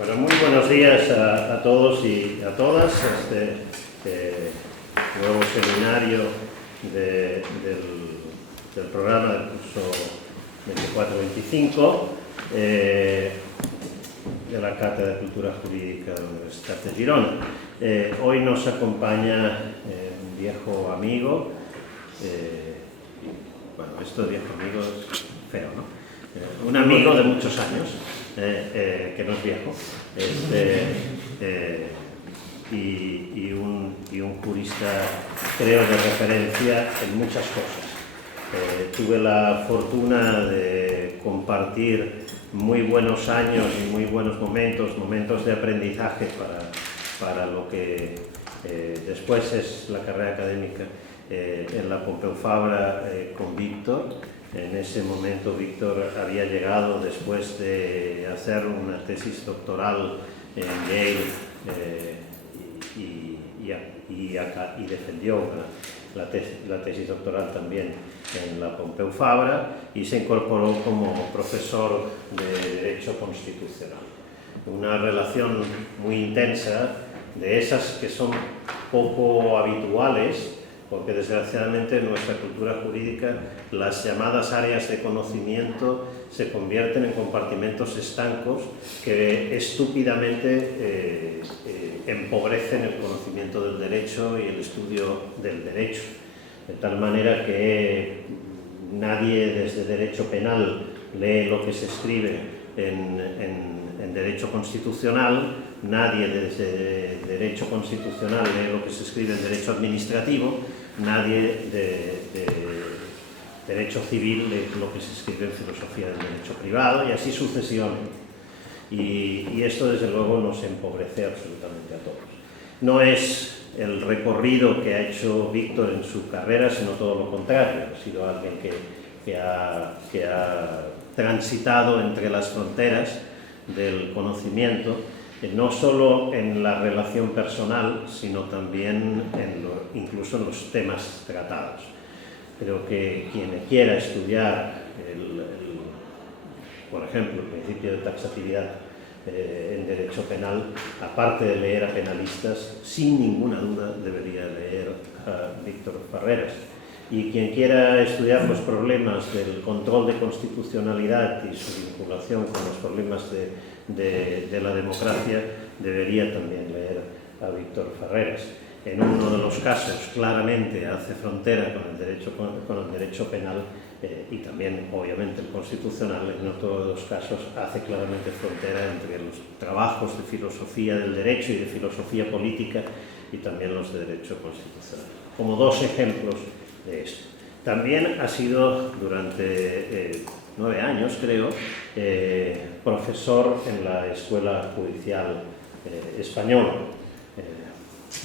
Bueno, muy buenos días a todos y a todas. Este nuevo seminario del programa del curso 24-25 de la Cátedra de Cultura Jurídica de la Universidad de Girona. Hoy nos acompaña un viejo amigo. Bueno, esto de viejo amigo es feo, ¿no? Un amigo de muchos años, que no es viejo, y un jurista, creo, de referencia en muchas cosas. Tuve la fortuna de compartir muy buenos años y muy buenos momentos de aprendizaje para lo que después es la carrera académica en la Pompeu Fabra con Víctor. En ese momento Víctor había llegado después de hacer una tesis doctoral en Yale y defendió la tesis doctoral también en la Pompeu Fabra y se incorporó como profesor de Derecho Constitucional. Una relación muy intensa, de esas que son poco habituales, porque desgraciadamente en nuestra cultura jurídica las llamadas áreas de conocimiento se convierten en compartimentos estancos que estúpidamente empobrecen el conocimiento del derecho y el estudio del derecho. De tal manera que nadie desde derecho penal lee lo que se escribe en derecho constitucional, nadie desde derecho constitucional lee lo que se escribe en derecho administrativo, nadie de derecho civil lee lo que se escribe en filosofía del derecho privado y así sucesivamente. Y esto desde luego nos empobrece absolutamente a todos. No es el recorrido que ha hecho Víctor en su carrera, sino todo lo contrario. Ha sido alguien que ha transitado entre las fronteras del conocimiento, no solo en la relación personal, sino también incluso en los temas tratados. Pero que quien quiera estudiar, por ejemplo, el principio de taxatividad en derecho penal, aparte de leer a penalistas, sin ninguna duda debería leer a Víctor Farreras. Y quien quiera estudiar los problemas del control de constitucionalidad y su vinculación con los problemas de la democracia, debería también leer a Víctor Farreras. En uno de los casos claramente hace frontera con el derecho penal y también obviamente el constitucional. En otro de los casos hace claramente frontera entre los trabajos de filosofía del derecho y de filosofía política y también los de derecho constitucional. Como dos ejemplos de esto. También ha sido durante 9 años, creo, profesor en la Escuela Judicial Española.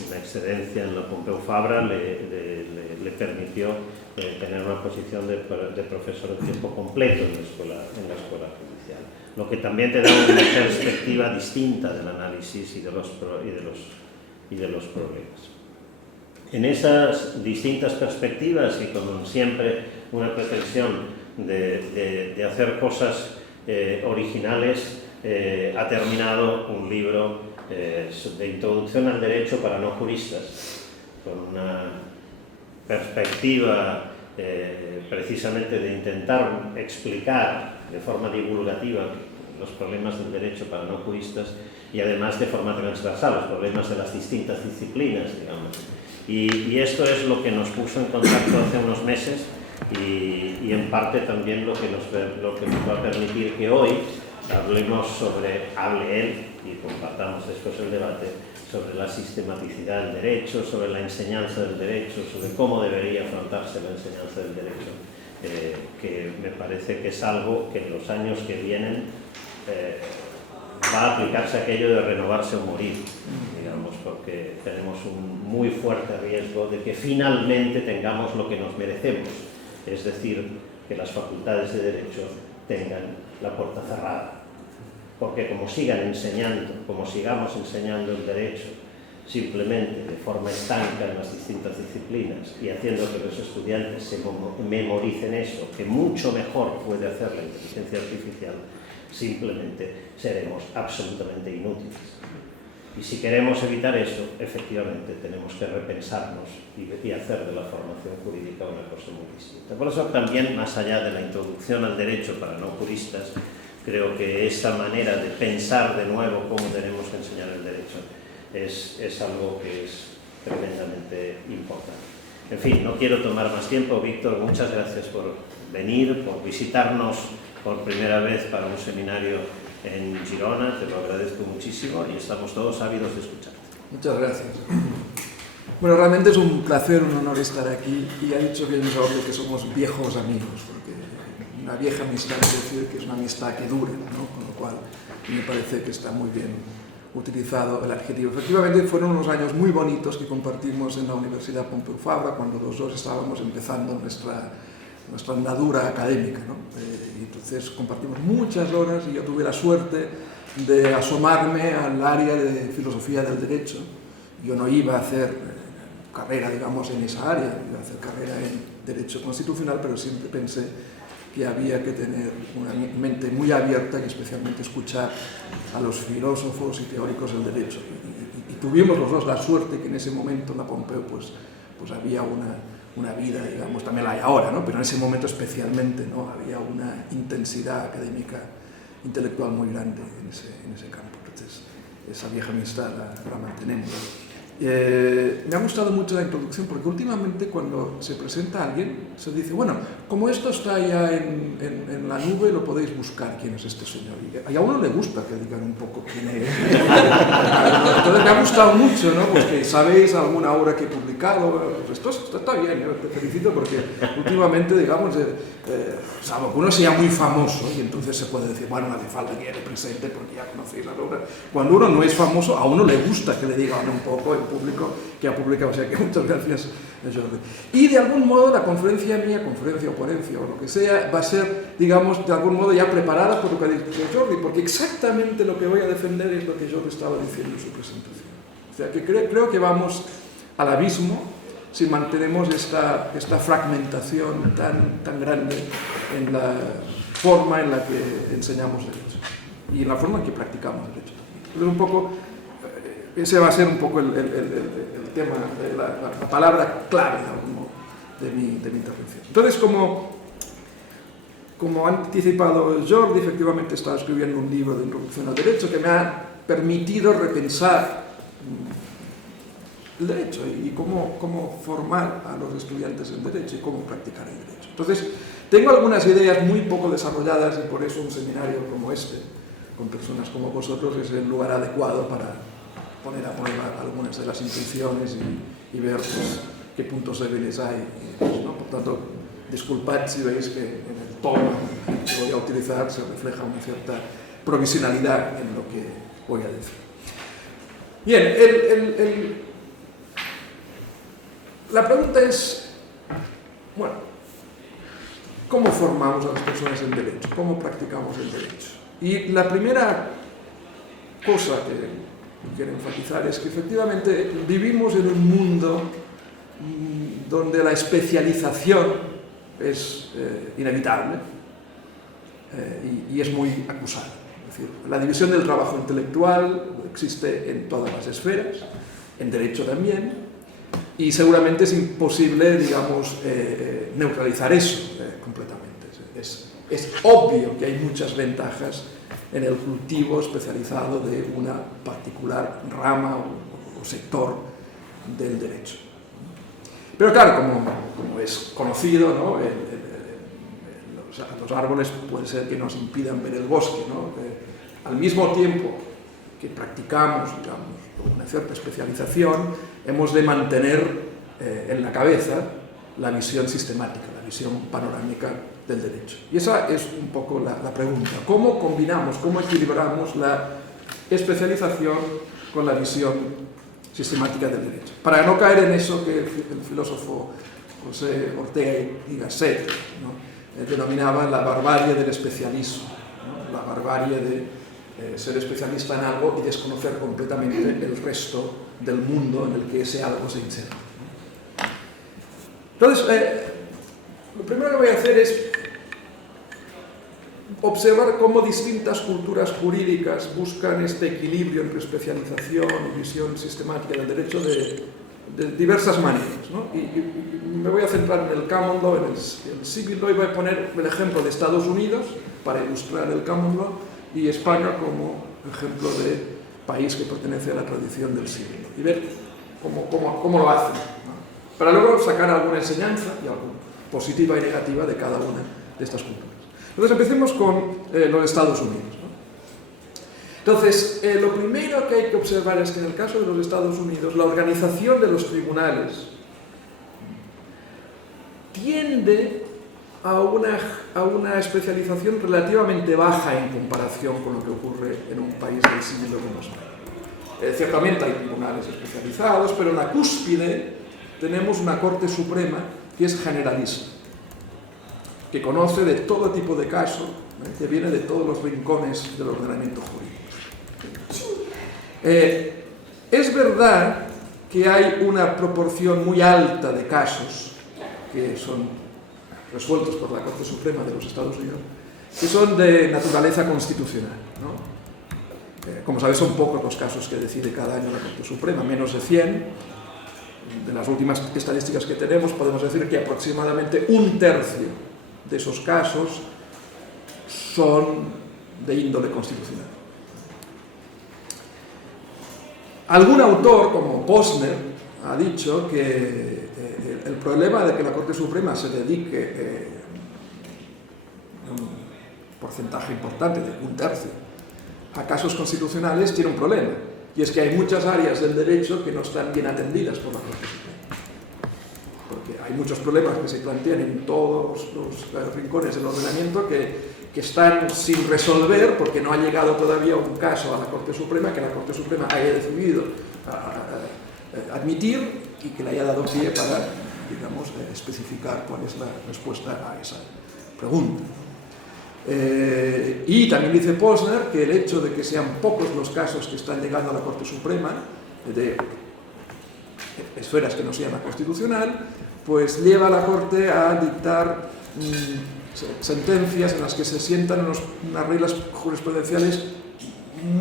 Una excedencia en la Pompeu Fabra le permitió tener una posición de profesor de tiempo completo en la escuela judicial, lo que también te da una perspectiva distinta del análisis y de los problemas. En esas distintas perspectivas y con siempre una pretensión de hacer cosas originales, ha terminado un libro de introducción al derecho para no juristas, con una perspectiva precisamente de intentar explicar de forma divulgativa los problemas del derecho para no juristas y además de forma transversal los problemas de las distintas disciplinas, digamos. Y esto es lo que nos puso en contacto hace unos meses y en parte también lo que nos va a permitir que hoy hable él y compartamos después el debate sobre la sistematicidad del derecho, sobre la enseñanza del derecho, sobre cómo debería afrontarse la enseñanza del derecho, que me parece que es algo que en los años que vienen va a aplicarse aquello de renovarse o morir, digamos, porque tenemos un muy fuerte riesgo de que finalmente tengamos lo que nos merecemos, es decir, que las facultades de derecho tengan la puerta cerrada. Porque como sigamos enseñando el derecho simplemente de forma estanca en las distintas disciplinas y haciendo que los estudiantes se memoricen eso, que mucho mejor puede hacer la inteligencia artificial, simplemente seremos absolutamente inútiles. Y si queremos evitar eso, efectivamente tenemos que repensarnos y hacer de la formación jurídica una cosa muy distinta. Por eso también, más allá de la introducción al derecho para no juristas, creo que esta manera de pensar de nuevo cómo tenemos que enseñar el derecho es algo que es tremendamente importante. En fin, no quiero tomar más tiempo. Víctor, muchas gracias por venir, por visitarnos por primera vez para un seminario en Girona, te lo agradezco muchísimo y estamos todos ávidos de escucharte. Muchas gracias. Bueno, realmente es un placer, un honor estar aquí y ha dicho bien Jordi que somos viejos amigos, porque una vieja amistad quiere decir que es una amistad que dura, ¿no? Con lo cual me parece que está muy bien utilizado el adjetivo. Efectivamente fueron unos años muy bonitos que compartimos en la Universidad Pompeu Fabra cuando los dos estábamos empezando nuestra andadura académica, ¿no? Y entonces compartimos muchas horas y yo tuve la suerte de asomarme al área de filosofía del derecho. Yo no iba a hacer carrera, digamos, en esa área, iba a hacer carrera en derecho constitucional, pero siempre pensé que había que tener una mente muy abierta y especialmente escuchar a los filósofos y teóricos del derecho. Y tuvimos los dos la suerte que en ese momento en la Pompeu pues había una vida, digamos, también la hay ahora, ¿no? Pero en ese momento especialmente, ¿no? Había una intensidad académica, intelectual muy grande en ese campo. Entonces, esa vieja amistad la mantenemos. Me ha gustado mucho la introducción porque últimamente cuando se presenta a alguien se dice, bueno, como esto está ya en la nube lo podéis buscar quién es este señor, y a uno le gusta que digan un poco quién es. Entonces me ha gustado mucho, ¿no? Pues que sabéis alguna obra que he publicado, pues esto está bien, ¿no? Te felicito porque últimamente, digamos, salvo que uno sea muy famoso y entonces se puede decir, bueno, no hace falta que le presente porque ya conocéis la obra. Cuando uno no es famoso, a uno le gusta que le digan un poco en público que ha publicado, o sea que muchas gracias, Jordi. Y de algún modo la conferencia mía, conferencia o ponencia o lo que sea, va a ser, digamos, de algún modo ya preparada por lo que ha dicho Jordi, porque exactamente lo que voy a defender es lo que Jordi estaba diciendo en su presentación. O sea que creo que vamos al abismo si mantenemos esta fragmentación tan grande en la forma en la que enseñamos derecho y en la forma en que practicamos derecho. Entonces, un poco, ese va a ser un poco el tema, la palabra clave de mi intervención. Entonces, como ha anticipado Jordi, efectivamente estaba escribiendo un libro de introducción al derecho que me ha permitido repensar el derecho y cómo formar a los estudiantes en derecho y cómo practicar el derecho. Entonces, tengo algunas ideas muy poco desarrolladas y por eso un seminario como este, con personas como vosotros, es el lugar adecuado para poner a prueba algunas de las intuiciones y ver pues, qué puntos débiles hay, ¿no? Por tanto, disculpad si veis que en el tono que voy a utilizar se refleja una cierta provisionalidad en lo que voy a decir. Bien, la pregunta es, bueno, ¿cómo formamos a las personas en derecho? ¿Cómo practicamos el derecho? Y la primera cosa que quiero enfatizar es que efectivamente vivimos en un mundo donde la especialización es inevitable y es muy acusada. Es decir, la división del trabajo intelectual existe en todas las esferas, en derecho también, y seguramente es imposible, digamos, neutralizar eso completamente. Es obvio que hay muchas ventajas en el cultivo especializado de una particular rama o sector del derecho. Pero claro, como es conocido, ¿no? Los árboles puede ser que nos impidan ver el bosque, ¿no? Al mismo tiempo que practicamos, digamos, una cierta especialización, hemos de mantener en la cabeza la visión sistemática, la visión panorámica del derecho. Y esa es un poco la pregunta. ¿Cómo combinamos, cómo equilibramos la especialización con la visión sistemática del derecho? Para no caer en eso que el filósofo José Ortega y Gasset, ¿no? Denominaba la barbarie del especialismo, ¿no? La barbarie de ser especialista en algo y desconocer completamente el resto del mundo en el que ese algo se inserta. Entonces, lo primero que voy a hacer es observar cómo distintas culturas jurídicas buscan este equilibrio entre especialización y visión sistemática del derecho de diversas maneras, ¿no? Y me voy a centrar en el common law, en el civil law, y voy a poner el ejemplo de Estados Unidos para ilustrar el common law y España como ejemplo de país que pertenece a la tradición del civil law, y ver cómo lo hacen, ¿no? Para luego sacar alguna enseñanza, y algo positiva y negativa, de cada una de estas culturas. Entonces empecemos con los Estados Unidos, ¿no? Entonces, lo primero que hay que observar es que en el caso de los Estados Unidos, la organización de los tribunales tiende a una especialización relativamente baja en comparación con lo que ocurre en un país del siglo como España. Ciertamente hay tribunales especializados, pero en la cúspide tenemos una Corte Suprema que es generalista, que conoce de todo tipo de casos, que viene de todos los rincones del ordenamiento jurídico. Es verdad que hay una proporción muy alta de casos que son resueltos por la Corte Suprema de los Estados Unidos, que son de naturaleza constitucional, ¿no? Como sabéis, son pocos los casos que decide cada año la Corte Suprema, menos de 100. De las últimas estadísticas que tenemos, podemos decir que aproximadamente 1/3 de esos casos son de índole constitucional. Algún autor, como Posner, ha dicho que el problema de que la Corte Suprema se dedique un porcentaje importante, de 1/3, a casos constitucionales, tiene un problema, y es que hay muchas áreas del derecho que no están bien atendidas por la Corte Suprema. Porque hay muchos problemas que se plantean en todos los rincones del ordenamiento que están sin resolver porque no ha llegado todavía un caso a la Corte Suprema que la Corte Suprema haya decidido admitir y que le haya dado pie para, digamos, especificar cuál es la respuesta a esa pregunta. Y también dice Posner que el hecho de que sean pocos los casos que están llegando a la Corte Suprema de esferas que no sean la constitucional, pues lleva a la Corte a dictar sentencias en las que se sientan unas reglas jurisprudenciales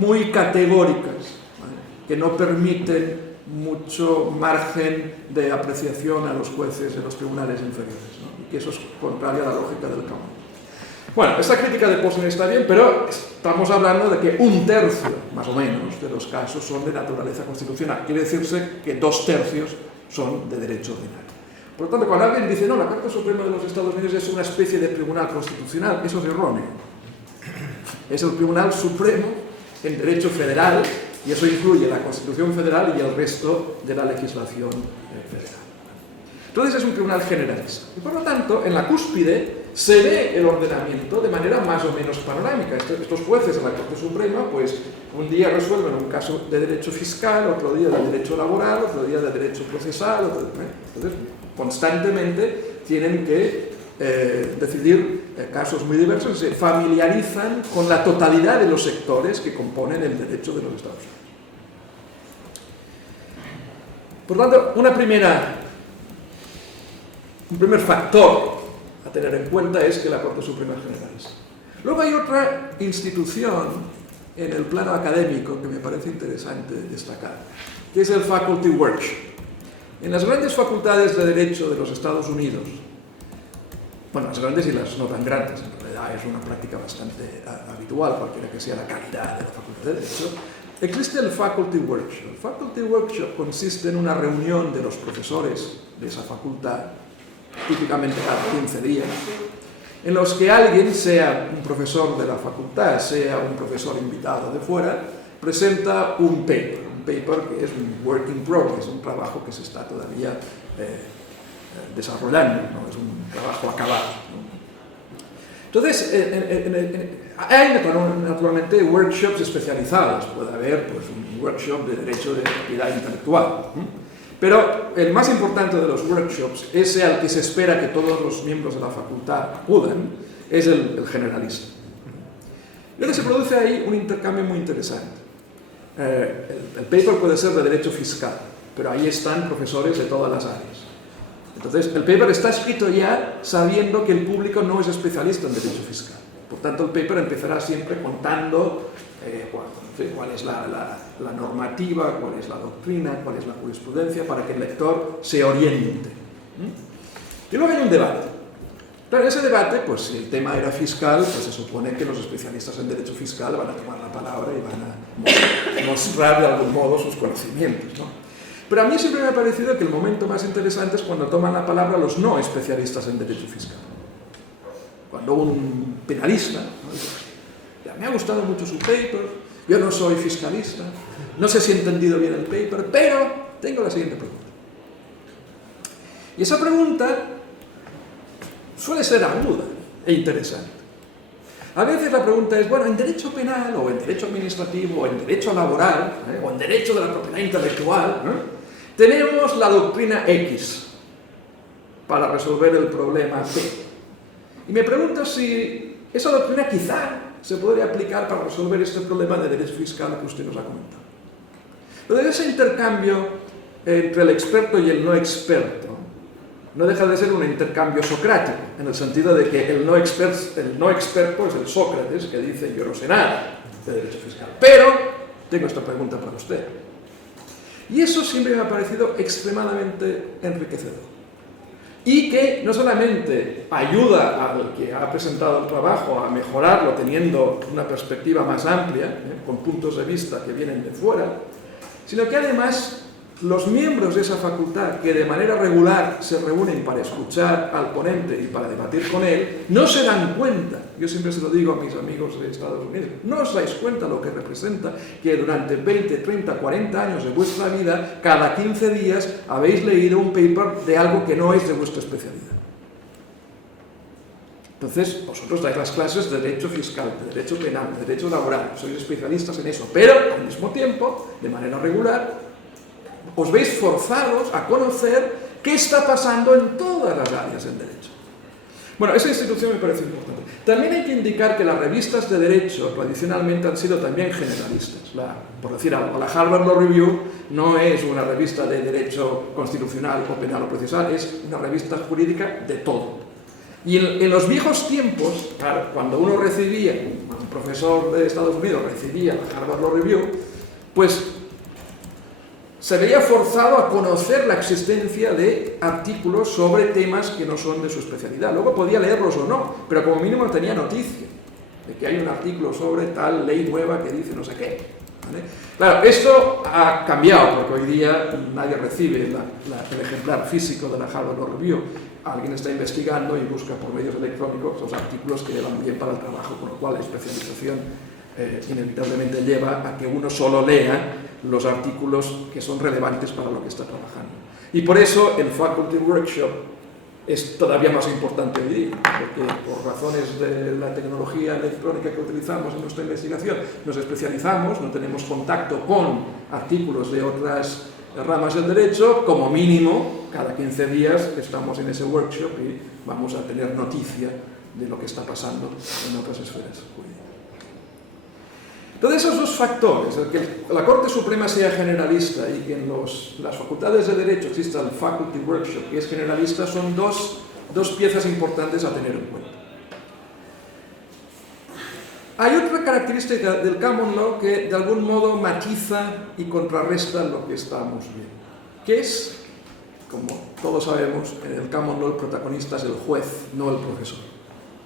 muy categóricas, ¿vale?, que no permiten mucho margen de apreciación a los jueces de los tribunales inferiores, ¿no? Y que eso es contrario a la lógica del campo. Bueno, esta crítica de Posner está bien, pero estamos hablando de que 1/3, más o menos, de los casos son de naturaleza constitucional. Quiere decirse que 2/3 son de derecho ordinario. Por lo tanto, cuando alguien dice, no, la Corte Suprema de los Estados Unidos es una especie de tribunal constitucional, eso es erróneo. Es el Tribunal Supremo en derecho federal, y eso incluye la Constitución Federal y el resto de la legislación federal. Entonces es un tribunal generalista. Y por lo tanto, en la cúspide se ve el ordenamiento de manera más o menos panorámica. Estos jueces de la Corte Suprema, pues, un día resuelven un caso de derecho fiscal, otro día de derecho laboral, otro día de derecho procesal, entonces constantemente tienen que decidir casos muy diversos, se familiarizan con la totalidad de los sectores que componen el derecho de los Estados Unidos. Por lo tanto, un primer factor a tener en cuenta es que la Corte Suprema es generalista. Luego hay otra institución en el plano académico que me parece interesante destacar, que es el Faculty Workshop. En las grandes facultades de Derecho de los Estados Unidos, bueno, las grandes y las no tan grandes, en realidad es una práctica bastante habitual, cualquiera que sea la calidad de la facultad de Derecho, existe el Faculty Workshop. El Faculty Workshop consiste en una reunión de los profesores de esa facultad, típicamente cada 15 días, en los que alguien, sea un profesor de la facultad, sea un profesor invitado de fuera, presenta un paper que es un work in progress, un trabajo que se está todavía desarrollando, no es un trabajo acabado, ¿no? Entonces, hay naturalmente workshops especializados, puede haber pues, un workshop de derecho de propiedad intelectual, ¿no? Pero el más importante de los workshops, ese al que se espera que todos los miembros de la facultad acudan, es el generalista. Y ahora se produce ahí un intercambio muy interesante. El paper puede ser de derecho fiscal, pero ahí están profesores de todas las áreas. Entonces, el paper está escrito ya sabiendo que el público no es especialista en derecho fiscal. Por tanto, el paper empezará siempre contando cuál es la normativa, cuál es la doctrina, cuál es la jurisprudencia, para que el lector se oriente. Y luego hay un debate. Claro, en ese debate, pues si el tema era fiscal, pues se supone que los especialistas en derecho fiscal van a tomar la palabra y van a mostrar de algún modo sus conocimientos, ¿no? Pero a mí siempre me ha parecido que el momento más interesante es cuando toman la palabra los no especialistas en derecho fiscal. Cuando un penalista, ¿no?, dice, ya, me ha gustado mucho su paper, yo no soy fiscalista, no sé si he entendido bien el paper, pero tengo la siguiente pregunta. Y esa pregunta suele ser aguda e interesante. A veces la pregunta es, bueno, en derecho penal, o en derecho administrativo, o en derecho laboral, o en derecho de la propiedad intelectual, tenemos la doctrina X para resolver el problema P. Y me pregunto si esa doctrina quizá se podría aplicar para resolver este problema de derecho fiscal que usted nos ha comentado. Lo de ese intercambio entre el experto y el no experto no deja de ser un intercambio socrático, en el sentido de que el no experto es el Sócrates que dice yo no sé nada de derecho fiscal, pero tengo esta pregunta para usted. Y eso siempre me ha parecido extremadamente enriquecedor. Y que no solamente ayuda al que ha presentado el trabajo a mejorarlo teniendo una perspectiva más amplia, con puntos de vista que vienen de fuera, sino que además los miembros de esa facultad que de manera regular se reúnen para escuchar al ponente y para debatir con él, no se dan cuenta, yo siempre se lo digo a mis amigos de Estados Unidos, no os dais cuenta lo que representa que durante 20, 30, 40 años de vuestra vida, cada 15 días habéis leído un paper de algo que no es de vuestra especialidad. Entonces, vosotros dais las clases de derecho fiscal, de derecho penal, de derecho laboral, sois especialistas en eso, pero al mismo tiempo, de manera regular, os veis forzados a conocer qué está pasando en todas las áreas del derecho. Bueno, esa institución me parece importante. También hay que indicar que las revistas de derecho tradicionalmente han sido también generalistas. Por decir algo, la Harvard Law Review no es una revista de derecho constitucional o penal o procesal, es una revista jurídica de todo. Y en los viejos tiempos, claro, cuando uno recibía, un profesor de Estados Unidos recibía la Harvard Law Review, pues se veía forzado a conocer la existencia de artículos sobre temas que no son de su especialidad. Luego podía leerlos o no, pero como mínimo tenía noticia de que hay un artículo sobre tal ley nueva que dice no sé qué, ¿vale? Claro, esto ha cambiado porque hoy día nadie recibe el ejemplar físico de la Harvard Law Review. Alguien está investigando y busca por medios electrónicos los artículos que le van bien para el trabajo, con lo cual la especialización inevitablemente lleva a que uno solo lea los artículos que son relevantes para lo que está trabajando. Y por eso el Faculty Workshop es todavía más importante hoy día, porque por razones de la tecnología electrónica que utilizamos en nuestra investigación, nos especializamos, no tenemos contacto con artículos de otras ramas del derecho, como mínimo, cada 15 días estamos en ese workshop y vamos a tener noticia de lo que está pasando en otras esferas jurídicas. Entonces, esos dos factores, el que la Corte Suprema sea generalista y que en las facultades de Derecho exista el Faculty Workshop, que es generalista, son dos piezas importantes a tener en cuenta. Hay otra característica del Common Law que de algún modo matiza y contrarresta lo que estamos viendo, que es, como todos sabemos, en el Common Law el protagonista es el juez, no el profesor.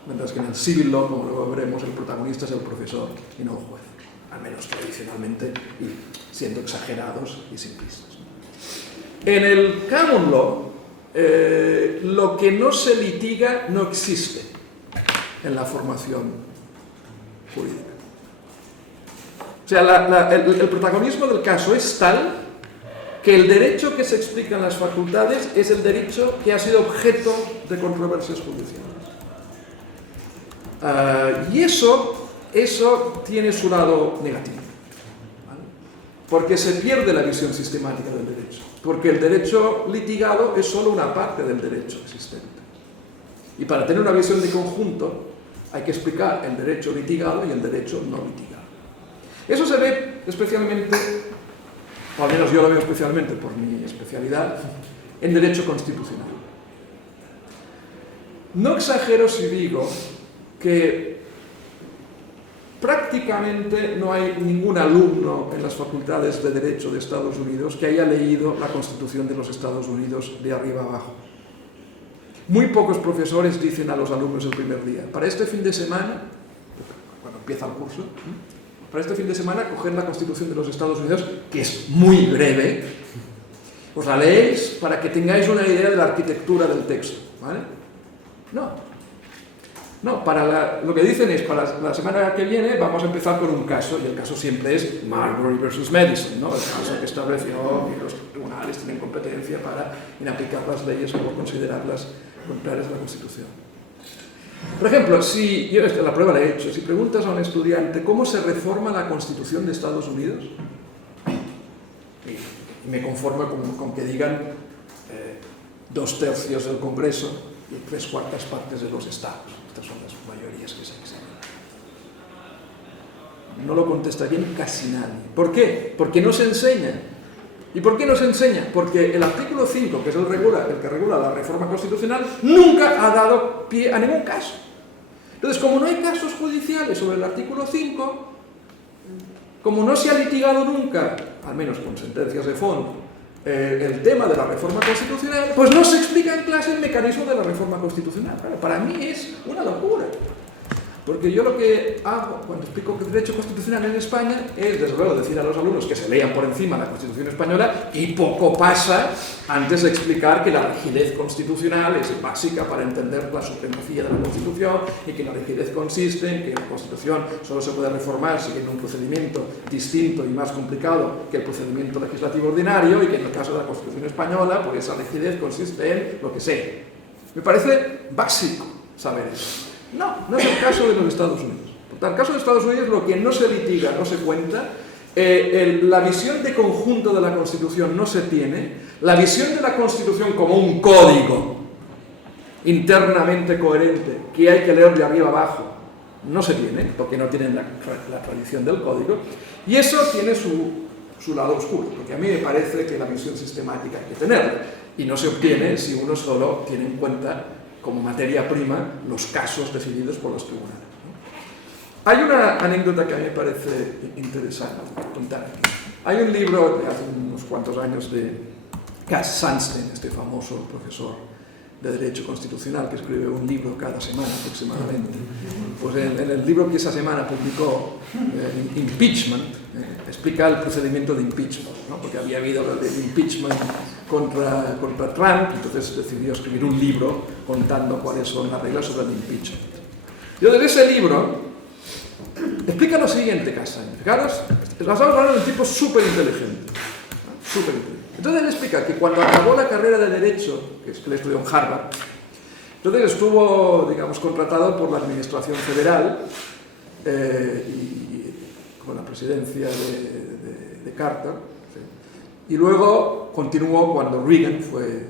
Mientras que en el Civil Law, como luego veremos, el protagonista es el profesor y no el juez. Al menos tradicionalmente, y siendo exagerados y simplistas. En el Common Law, lo que no se litiga no existe en la formación jurídica. O sea, el protagonismo del caso es tal que el derecho que se explica en las facultades es el derecho que ha sido objeto de controversias judiciales. Y eso tiene su lado negativo, ¿vale? Porque se pierde la visión sistemática del derecho, porque el derecho litigado es solo una parte del derecho existente. Y para tener una visión de conjunto hay que explicar el derecho litigado y el derecho no litigado. Eso se ve especialmente, o al menos yo lo veo especialmente por mi especialidad, en derecho constitucional. No exagero si digo que prácticamente no hay ningún alumno en las facultades de Derecho de Estados Unidos que haya leído la Constitución de los Estados Unidos de arriba abajo. Muy pocos profesores dicen a los alumnos el primer día: para este fin de semana, cuando empieza el curso, para este fin de semana coger la Constitución de los Estados Unidos, que es muy breve, os la leéis para que tengáis una idea de la arquitectura del texto, ¿vale? No, lo que dicen es, para la semana que viene vamos a empezar con un caso, y el caso siempre es Marbury versus Madison, ¿no? El caso que estableció que los tribunales tienen competencia para inaplicar las leyes o considerarlas contrarias a la Constitución. Por ejemplo, si yo la prueba la he hecho, si preguntas a un estudiante cómo se reforma la Constitución de Estados Unidos, y me conformo con que digan 2/3 del Congreso y 3/4 partes de los estados. Estas son las mayorías que se examinan. No lo contestarían casi nadie. ¿Por qué? Porque no se enseña. ¿Y por qué no se enseña? Porque el artículo 5, que es el que regula la reforma constitucional, nunca ha dado pie a ningún caso. Entonces, como no hay casos judiciales sobre el artículo 5, como no se ha litigado nunca, al menos con sentencias de fondo, el tema de la reforma constitucional, pues no se explica en clase el mecanismo de la reforma constitucional. Para mí es una locura. Porque yo lo que hago cuando explico derecho constitucional en España es, desde luego, decir a los alumnos que se lean por encima la Constitución española, y poco pasa antes de explicar que la rigidez constitucional es básica para entender la supremacía de la Constitución, y que la rigidez consiste en que la Constitución solo se puede reformar siguiendo un procedimiento distinto y más complicado que el procedimiento legislativo ordinario, y que en el caso de la Constitución española, pues esa rigidez consiste en lo que sea. Me parece básico saber eso. No es el caso de los Estados Unidos. En el caso de Estados Unidos, lo que no se litiga, no se cuenta, la visión de conjunto de la Constitución no se tiene, la visión de la Constitución como un código internamente coherente que hay que leer de arriba abajo no se tiene, porque no tienen la tradición del código, y eso tiene su lado oscuro, porque a mí me parece que la visión sistemática hay que tenerla, y no se obtiene si uno solo tiene en cuenta como materia prima los casos decididos por los tribunales. Hay una anécdota que a mí me parece interesante contar aquí. Hay un libro de hace unos cuantos años de Cass Sunstein, este famoso profesor de Derecho Constitucional, que escribe un libro cada semana aproximadamente. Pues en el libro que esa semana publicó, Impeachment, explica el procedimiento de impeachment, ¿no? Porque había habido el impeachment contra Trump, entonces decidió escribir un libro contando cuáles son las reglas sobre el impeachment. Y desde ese libro explica lo siguiente, Casain. Fijaros, estamos hablando de un tipo súper inteligente. Entonces él explica que cuando acabó la carrera de Derecho, que él estudió en Harvard, entonces estuvo, digamos, contratado por la Administración Federal y con la presidencia de Carter, ¿sí? Y luego continuó cuando Reagan fue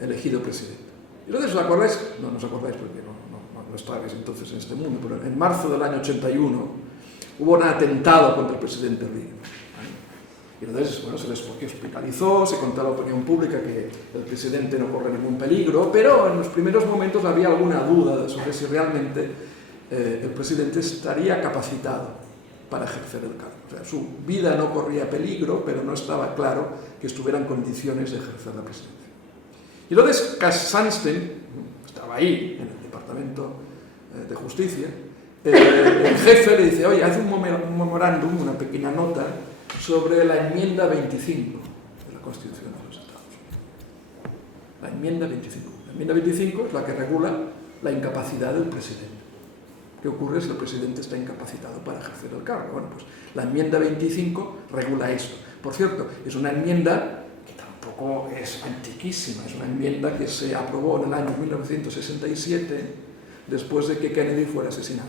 elegido presidente. Y entonces, ¿os acordáis? No os acordáis porque no estabais entonces en este mundo, pero en marzo del año 81 hubo un atentado contra el presidente Reagan. Y entonces, bueno, se les hospitalizó, se contó a la opinión pública que el presidente no corre ningún peligro, pero en los primeros momentos había alguna duda sobre si realmente el presidente estaría capacitado para ejercer el cargo. O sea, su vida no corría peligro, pero no estaba claro que estuviera en condiciones de ejercer la presidencia. Y entonces Cass Sunstein estaba ahí, en el Departamento de Justicia, el jefe le dice: oye, haz un memorándum, una pequeña nota, sobre la enmienda 25 de la Constitución de los Estados Unidos. La enmienda 25. La enmienda 25 es la que regula la incapacidad del presidente. ¿Qué ocurre si el presidente está incapacitado para ejercer el cargo? Bueno, pues la enmienda 25 regula eso. Por cierto, es una enmienda que tampoco es antiquísima, es una enmienda que se aprobó en el año 1967 después de que Kennedy fuera asesinado.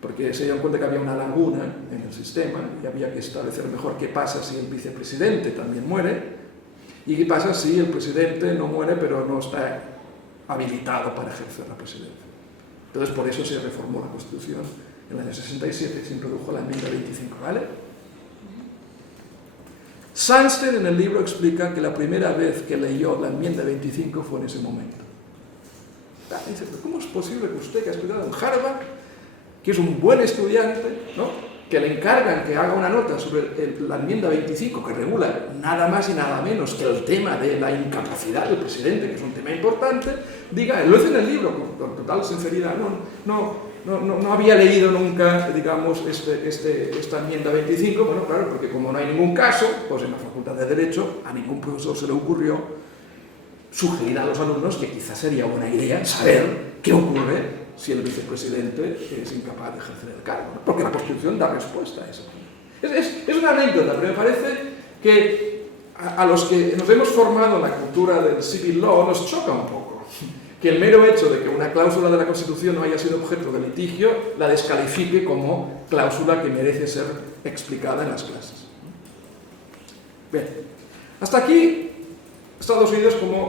Porque se dieron cuenta que había una laguna en el sistema y había que establecer mejor qué pasa si el vicepresidente también muere y qué pasa si el presidente no muere pero no está habilitado para ejercer la presidencia. Entonces, por eso se reformó la Constitución En el año 67 se introdujo la enmienda 25, ¿vale? Sunstein en el libro explica que la primera vez que leyó la enmienda 25 fue en ese momento. Dice, pero ¿cómo es posible que usted, que ha estudiado en Harvard, que es un buen estudiante, ¿no?, que le encargan que haga una nota sobre la enmienda 25, que regula nada más y nada menos que el tema de la incapacidad del presidente, que es un tema importante, diga, lo dice en el libro con total sinceridad, no había leído nunca, digamos, esta enmienda 25, bueno, claro, porque como no hay ningún caso, pues en la Facultad de Derecho a ningún profesor se le ocurrió sugerir a los alumnos que quizás sería buena idea saber qué ocurre si el vicepresidente es incapaz de ejercer el cargo, ¿no? Porque la Constitución da respuesta a eso. Es una anécdota, pero me parece que a los que nos hemos formado en la cultura del civil law nos choca un poco que el mero hecho de que una cláusula de la Constitución no haya sido objeto de litigio la descalifique como cláusula que merece ser explicada en las clases. Bien, hasta aquí Estados Unidos como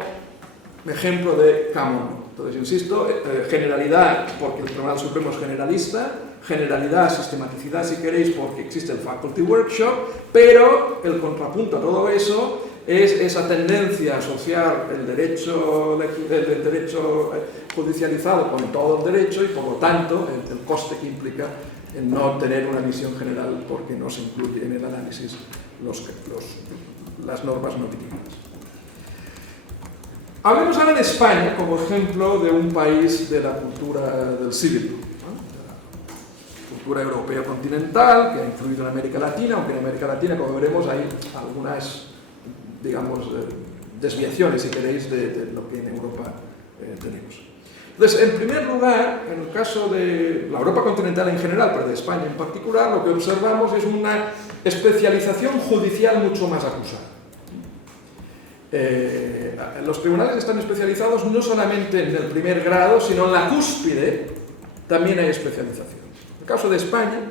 ejemplo de common law. Entonces, insisto, generalidad porque el Tribunal Supremo es generalista, generalidad, sistematicidad si queréis porque existe el Faculty Workshop, pero el contrapunto a todo eso es esa tendencia a asociar el derecho judicializado con todo el derecho y por lo tanto el coste que implica en no tener una visión general porque no se incluye en el análisis las normas notificadas. Hablemos ahora de España como ejemplo de un país de la cultura del civil law, ¿no? La cultura europea continental que ha influido en América Latina, aunque en América Latina, como veremos, hay algunas, digamos, desviaciones, si queréis, de lo que en Europa tenemos. Entonces, en primer lugar, en el caso de la Europa continental en general, pero de España en particular, lo que observamos es una especialización judicial mucho más acusada. Los tribunales están especializados no solamente en el primer grado, sino en la cúspide también hay especializaciones. En el caso de España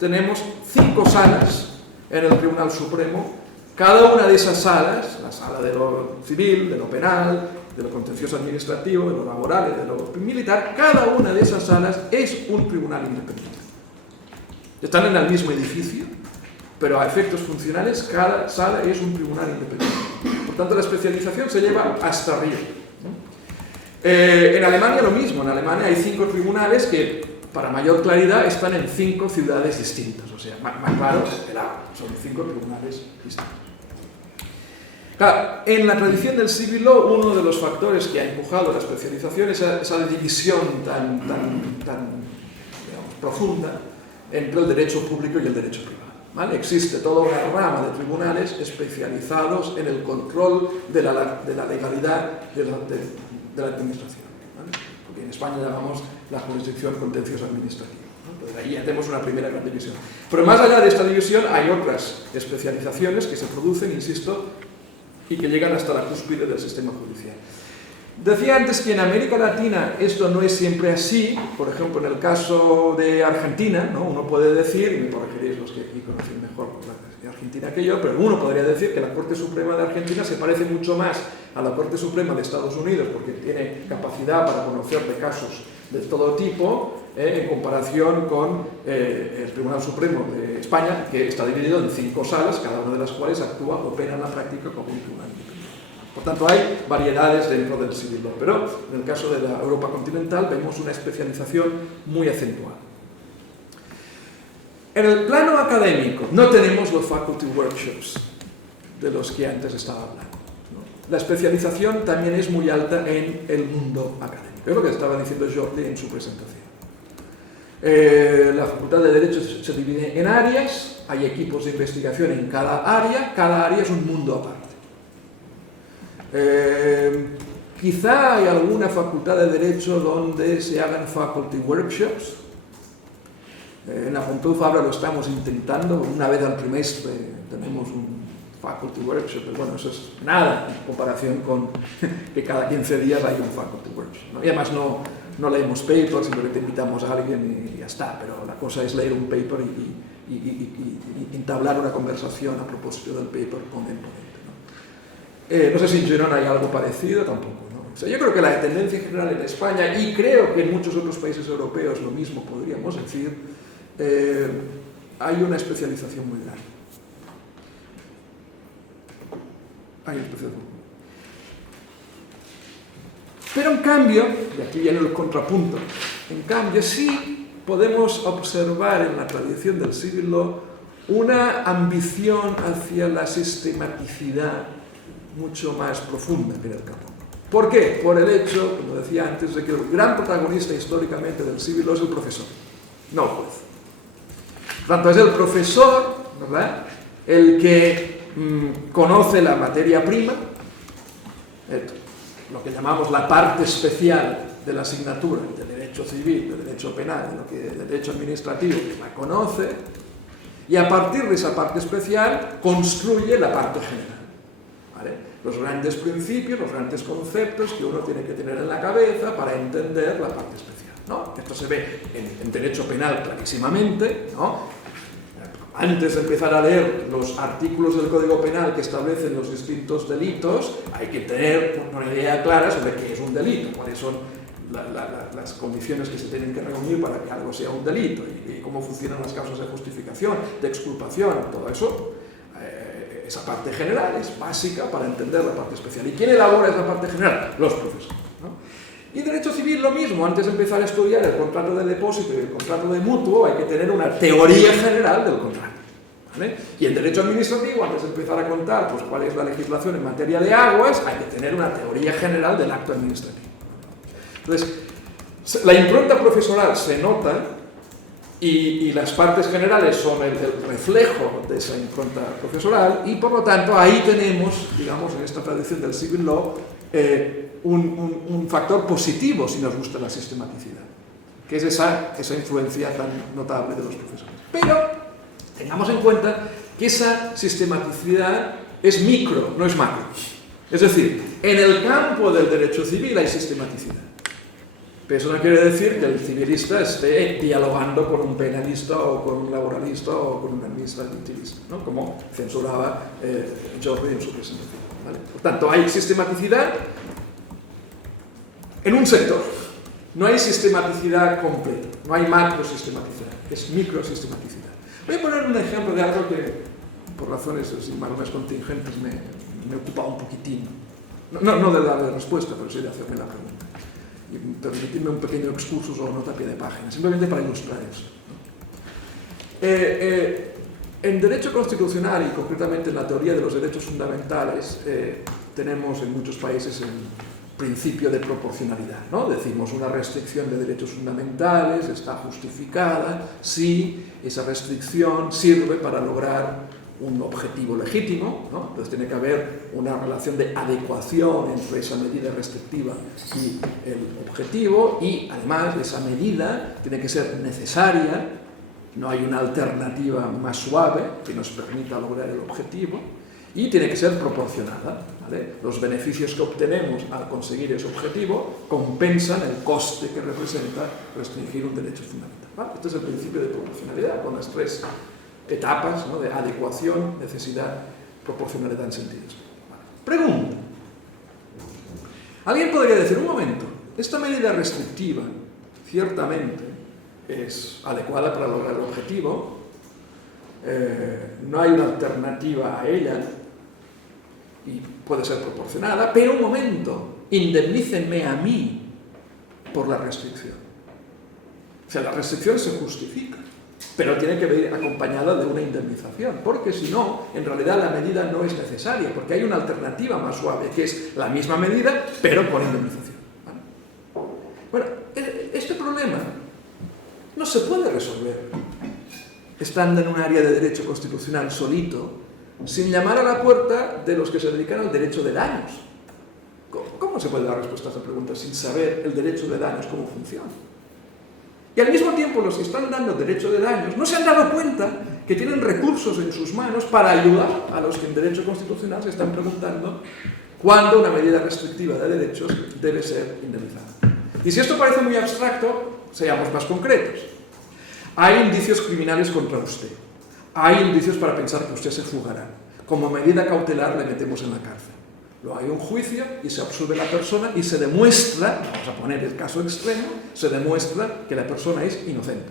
tenemos 5 salas en el Tribunal Supremo. Cada una de esas salas, la sala de lo civil, de lo penal, de lo contencioso administrativo, de lo laboral y de lo militar, cada una de esas salas es un tribunal independiente. Están en el mismo edificio, pero a efectos funcionales cada sala es un tribunal independiente. Por tanto, la especialización se lleva hasta arriba. En Alemania lo mismo. En Alemania hay 5 tribunales que, para mayor claridad, están en 5 ciudades distintas. O sea, más claro, el agua. Son 5 tribunales distintos. Claro, en la tradición del civil law, uno de los factores que ha empujado la especialización es esa división tan digamos, profunda entre el derecho público y el derecho privado. ¿Vale? Existe toda una rama de tribunales especializados en el control de la legalidad de la administración, ¿vale? Porque en España llamamos la jurisdicción contenciosa administrativa, ¿no? Entonces ahí ya tenemos una primera gran división. Pero más allá de esta división hay otras especializaciones que se producen, insisto, y que llegan hasta la cúspide del sistema judicial. Decía antes que en América Latina esto no es siempre así. Por ejemplo, en el caso de Argentina, ¿no? Uno puede decir, y me corregiréis los que aquí conocen mejor la Argentina que yo, pero uno podría decir que la Corte Suprema de Argentina se parece mucho más a la Corte Suprema de Estados Unidos porque tiene capacidad para conocer de casos de todo tipo, en comparación con el Tribunal Supremo de España, que está dividido en 5 salas, cada una de las cuales actúa, opera en la práctica como un tribunal independiente. Por tanto, hay variedades dentro del civil law, pero en el caso de la Europa continental vemos una especialización muy acentuada. En el plano académico no tenemos los faculty workshops de los que antes estaba hablando, ¿no? La especialización también es muy alta en el mundo académico. Es lo que estaba diciendo Jordi en su presentación. La Facultad de Derecho se divide en áreas, hay equipos de investigación en cada área es un mundo aparte. Quizá hay alguna facultad de Derecho donde se hagan faculty workshops. En la Pompeu Fabra lo estamos intentando, una vez al trimestre tenemos un faculty workshop, pero bueno, eso es nada en comparación con que cada 15 días hay un faculty workshop, ¿no? Y además no leemos papers, simplemente invitamos a alguien y ya está, pero la cosa es leer un paper y entablar una conversación a propósito del paper con el ponente. No sé si en Girona hay algo parecido, tampoco, ¿no? O sea, yo creo que la tendencia general en España, y creo que en muchos otros países europeos lo mismo podríamos decir, hay una especialización muy grande. Hay una especialización. Pero en cambio, y aquí viene el contrapunto, en cambio sí podemos observar en la tradición del civil law una ambición hacia la sistematicidad mucho más profunda que en el campo. ¿Por qué? Por el hecho, como decía antes, de que el gran protagonista históricamente del civil law es el profesor, no el juez. Por tanto, es el profesor, ¿verdad?, el que conoce la materia prima, lo que llamamos la parte especial de la asignatura del derecho civil, del derecho penal, del derecho administrativo, que la conoce, y a partir de esa parte especial construye la parte general. ¿Vale? Los grandes principios, los grandes conceptos que uno tiene que tener en la cabeza para entender la parte especial, ¿no? Esto se ve en derecho penal clarísimamente, ¿no? Antes de empezar a leer los artículos del Código Penal que establecen los distintos delitos, hay que tener una idea clara sobre qué es un delito, cuáles son las condiciones que se tienen que reunir para que algo sea un delito y cómo funcionan las causas de justificación, de exculpación, todo eso. Esa parte general es básica para entender la parte especial. ¿Y quién elabora esa parte general? Los profesores, ¿no? Y derecho civil lo mismo. Antes de empezar a estudiar el contrato de depósito y el contrato de mutuo hay que tener una teoría general del contrato, ¿vale? Y en derecho administrativo, antes de empezar a contar pues, cuál es la legislación en materia de aguas, hay que tener una teoría general del acto administrativo. Entonces, la impronta profesoral se nota y las partes generales son el reflejo de esa impronta profesoral y por lo tanto ahí tenemos, digamos, en esta tradición del civil law, un factor positivo si nos gusta la sistematicidad, que es esa influencia tan notable de los profesores. Pero tengamos en cuenta que esa sistematicidad es micro, no es macro. Es decir, en el campo del derecho civil hay sistematicidad. Pero eso no quiere decir que el civilista esté dialogando con un penalista o con un laboralista o con un administrativista, ¿no? Como censuraba Jordi en su presentación, ¿vale? Por tanto, hay sistematicidad en un sector. No hay sistematicidad completa, no hay macrosistematicidad, es microsistematicidad. Voy a poner un ejemplo de algo que, por razones más o menos contingentes, me ocupa un poquitín. No de darle respuesta, pero sí de hacerme la pregunta. Y permitirme un pequeño excursus o nota a pie de página, simplemente para ilustrar eso, ¿no? En derecho constitucional y concretamente en la teoría de los derechos fundamentales tenemos en muchos países el principio de proporcionalidad, ¿no? Decimos una restricción de derechos fundamentales está justificada si esa restricción sirve para lograr un objetivo legítimo, ¿no? Entonces tiene que haber una relación de adecuación entre esa medida restrictiva y el objetivo y además esa medida tiene que ser necesaria, no hay una alternativa más suave que nos permita lograr el objetivo y tiene que ser proporcionada, ¿vale? Los beneficios que obtenemos al conseguir ese objetivo compensan el coste que representa restringir un derecho fundamental, ¿vale? Este es el principio de proporcionalidad con las tres etapas, ¿no? De adecuación, necesidad, proporcionalidad en sentidos. Pregunta. Alguien podría decir, un momento, esta medida restrictiva ciertamente es adecuada para lograr el objetivo, no hay una alternativa a ella y puede ser proporcionada, pero un momento, indemnícenme a mí por la restricción. O sea, la restricción se justifica, pero tiene que ir acompañada de una indemnización, porque si no, en realidad la medida no es necesaria, porque hay una alternativa más suave, que es la misma medida, pero con indemnización, ¿vale? Bueno, este problema no se puede resolver estando en un área de derecho constitucional solito, sin llamar a la puerta de los que se dedican al derecho de daños. ¿Cómo se puede dar respuesta a esta pregunta sin saber el derecho de daños cómo funciona? Y al mismo tiempo los que están dando derecho de daños no se han dado cuenta que tienen recursos en sus manos para ayudar a los que en derecho constitucional se están preguntando cuándo una medida restrictiva de derechos debe ser indemnizada. Y si esto parece muy abstracto, seamos más concretos. Hay indicios criminales contra usted. Hay indicios para pensar que usted se fugará. Como medida cautelar le metemos en la cárcel. Luego hay un juicio y se absuelve a la persona y se demuestra, vamos a poner el caso extremo, se demuestra que la persona es inocente.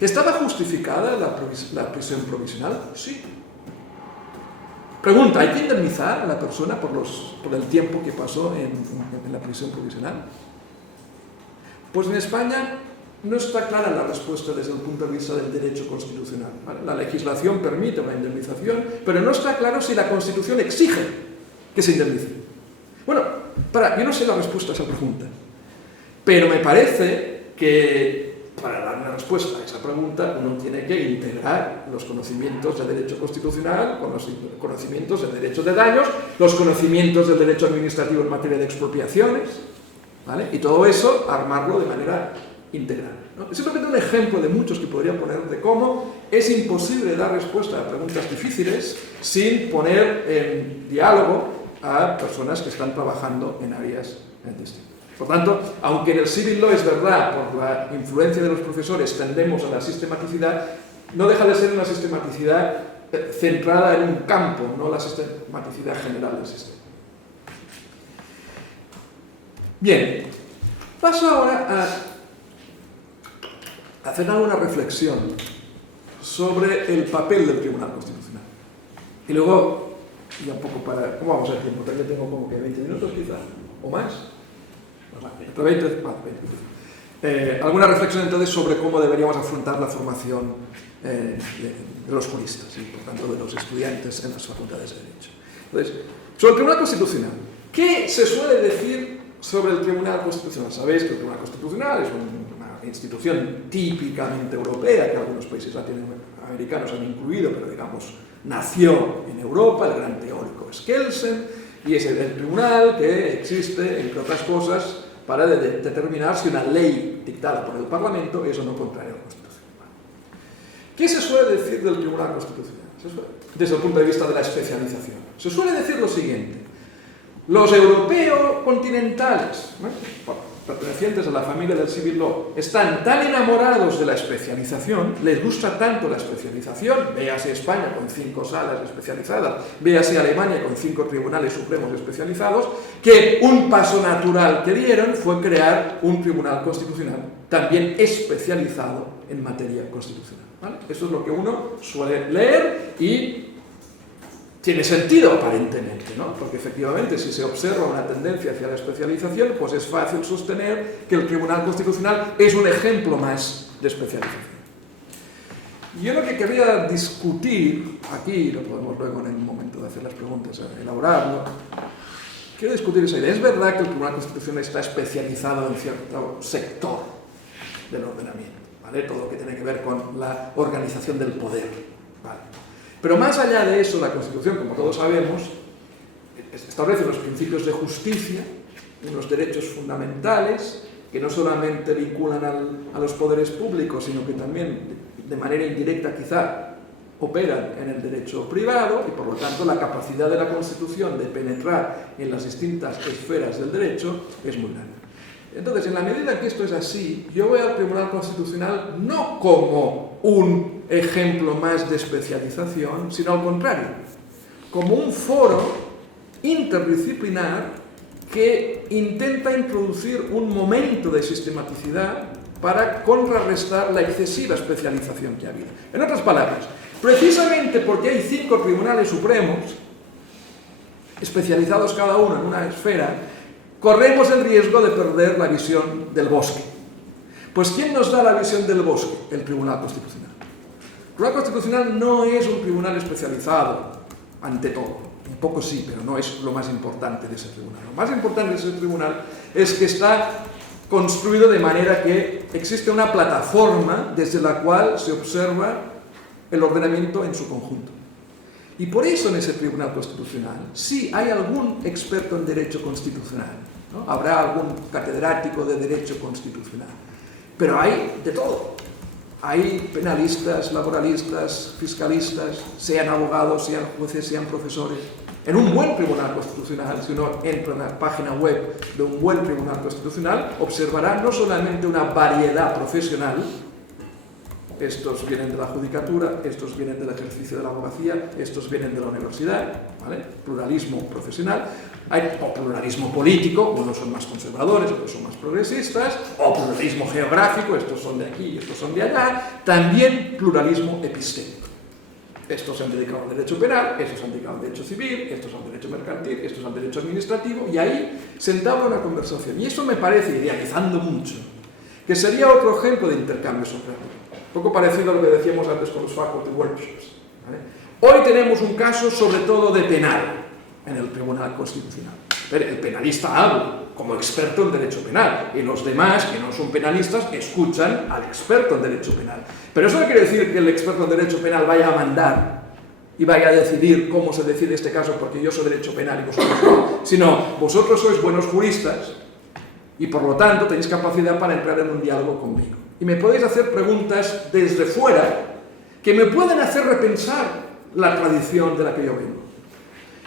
¿Estaba justificada la prisión provisional? Sí. Pregunta, ¿hay que indemnizar a la persona por el tiempo que pasó en la prisión provisional? Pues en España no está clara la respuesta desde el punto de vista del derecho constitucional, ¿vale? La legislación permite una indemnización, pero no está claro si la Constitución exige que se indemnice. Bueno, yo no sé la respuesta a esa pregunta, pero me parece que para dar una respuesta a esa pregunta uno tiene que integrar los conocimientos de derecho constitucional con los conocimientos de derecho de daños, los conocimientos del derecho administrativo en materia de expropiaciones, ¿vale? Y todo eso armarlo de manera integral, ¿no? Es simplemente un ejemplo de muchos que podría poner de cómo es imposible dar respuesta a preguntas difíciles sin poner en diálogo a personas que están trabajando en áreas distintas. Por tanto, aunque en el civil law es verdad, por la influencia de los profesores tendemos a la sistematicidad, no deja de ser una sistematicidad centrada en un campo, no la sistematicidad general del sistema. Bien, paso ahora a hacer alguna reflexión sobre el papel del Tribunal Constitucional. Y luego, ya un poco para... ¿Cómo vamos a tiempo? También tengo como que 20 minutos quizá, o más. Alguna reflexión entonces sobre cómo deberíamos afrontar la formación de los juristas y por tanto de los estudiantes en las facultades de Derecho. Entonces, sobre el Tribunal Constitucional, ¿qué se suele decir sobre el Tribunal Constitucional? Sabéis que el Tribunal Constitucional es una institución típicamente europea que algunos países latinoamericanos han incluido, pero digamos nació en Europa, el gran teórico es Kelsen, y es el tribunal que existe, entre otras cosas, para determinar si una ley dictada por el Parlamento es o no contraria a la Constitución. ¿Qué se suele decir del Tribunal Constitucional? Desde el punto de vista de la especialización. Se suele decir lo siguiente: los europeos continentales, pertenecientes a la familia del civil law, están tan enamorados de la especialización, les gusta tanto la especialización, véase España con 5 salas especializadas, véase Alemania con 5 tribunales supremos especializados, que un paso natural que dieron fue crear un tribunal constitucional también especializado en materia constitucional, ¿vale? Eso es lo que uno suele leer y tiene sentido aparentemente, ¿no? Porque efectivamente si se observa una tendencia hacia la especialización, pues es fácil sostener que el Tribunal Constitucional es un ejemplo más de especialización. Yo lo que quería discutir aquí, lo podemos luego en el momento de hacer las preguntas elaborarlo, quiero discutir esa idea. Es verdad que el Tribunal Constitucional está especializado en cierto sector del ordenamiento, ¿vale? Todo lo que tiene que ver con la organización del poder, ¿vale? Pero más allá de eso, la Constitución, como todos sabemos, establece unos principios de justicia, unos derechos fundamentales, que no solamente vinculan a los poderes públicos, sino que también, de manera indirecta quizá, operan en el derecho privado, y por lo tanto la capacidad de la Constitución de penetrar en las distintas esferas del derecho es muy grande. Entonces, en la medida en que esto es así, yo veo al Tribunal Constitucional no como un ejemplo más de especialización, sino al contrario, como un foro interdisciplinar que intenta introducir un momento de sistematicidad para contrarrestar la excesiva especialización que ha habido. En otras palabras, precisamente porque hay 5 tribunales supremos, especializados cada uno en una esfera, corremos el riesgo de perder la visión del bosque. Pues ¿quién nos da la visión del bosque? El Tribunal Constitucional. El Tribunal Constitucional no es un tribunal especializado, ante todo. Un poco sí, pero no es lo más importante de ese tribunal. Lo más importante de ese tribunal es que está construido de manera que existe una plataforma desde la cual se observa el ordenamiento en su conjunto. Y por eso en ese Tribunal Constitucional sí hay algún experto en derecho constitucional, ¿no? Habrá algún catedrático de derecho constitucional, pero hay de todo. Hay penalistas, laboralistas, fiscalistas, sean abogados, sean jueces, sean profesores. En un buen Tribunal Constitucional, si uno entra en la página web de un buen Tribunal Constitucional, observará no solamente una variedad profesional, estos vienen de la judicatura, estos vienen del ejercicio de la abogacía, estos vienen de la universidad, ¿vale? Pluralismo profesional, o pluralismo político, unos son más conservadores, otros son más progresistas, o pluralismo geográfico, estos son de aquí y estos son de allá, también pluralismo epistémico. Estos se han dedicado al derecho penal, estos se han dedicado al derecho civil, estos al derecho mercantil, estos al derecho administrativo, y ahí se entabla una conversación. Y eso me parece, idealizando mucho, que sería otro ejemplo de intercambio socrático. Un poco parecido a lo que decíamos antes con los faculty workshops, ¿vale? Hoy tenemos un caso sobre todo de penal en el Tribunal Constitucional. El penalista habla como experto en derecho penal y los demás, que no son penalistas, escuchan al experto en derecho penal. Pero eso no quiere decir que el experto en derecho penal vaya a mandar y vaya a decidir cómo se decide este caso porque yo soy derecho penal y vosotros no, sino vosotros sois buenos juristas y por lo tanto tenéis capacidad para entrar en un diálogo conmigo. Y me podéis hacer preguntas desde fuera que me pueden hacer repensar la tradición de la que yo vengo.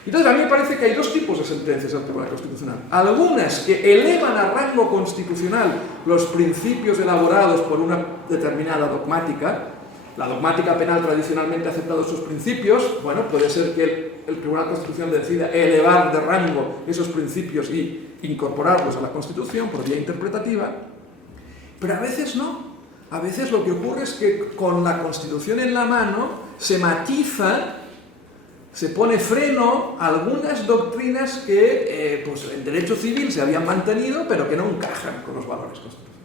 Entonces, a mí me parece que hay dos tipos de sentencias del Tribunal Constitucional. Algunas que elevan a rango constitucional los principios elaborados por una determinada dogmática. La dogmática penal tradicionalmente ha aceptado esos principios. Bueno, puede ser que el Tribunal Constitucional decida elevar de rango esos principios y incorporarlos a la Constitución por vía interpretativa. Pero a veces no. A veces lo que ocurre es que con la Constitución en la mano se matiza, se pone freno a algunas doctrinas que pues en derecho civil se habían mantenido, pero que no encajan con los valores constitucionales.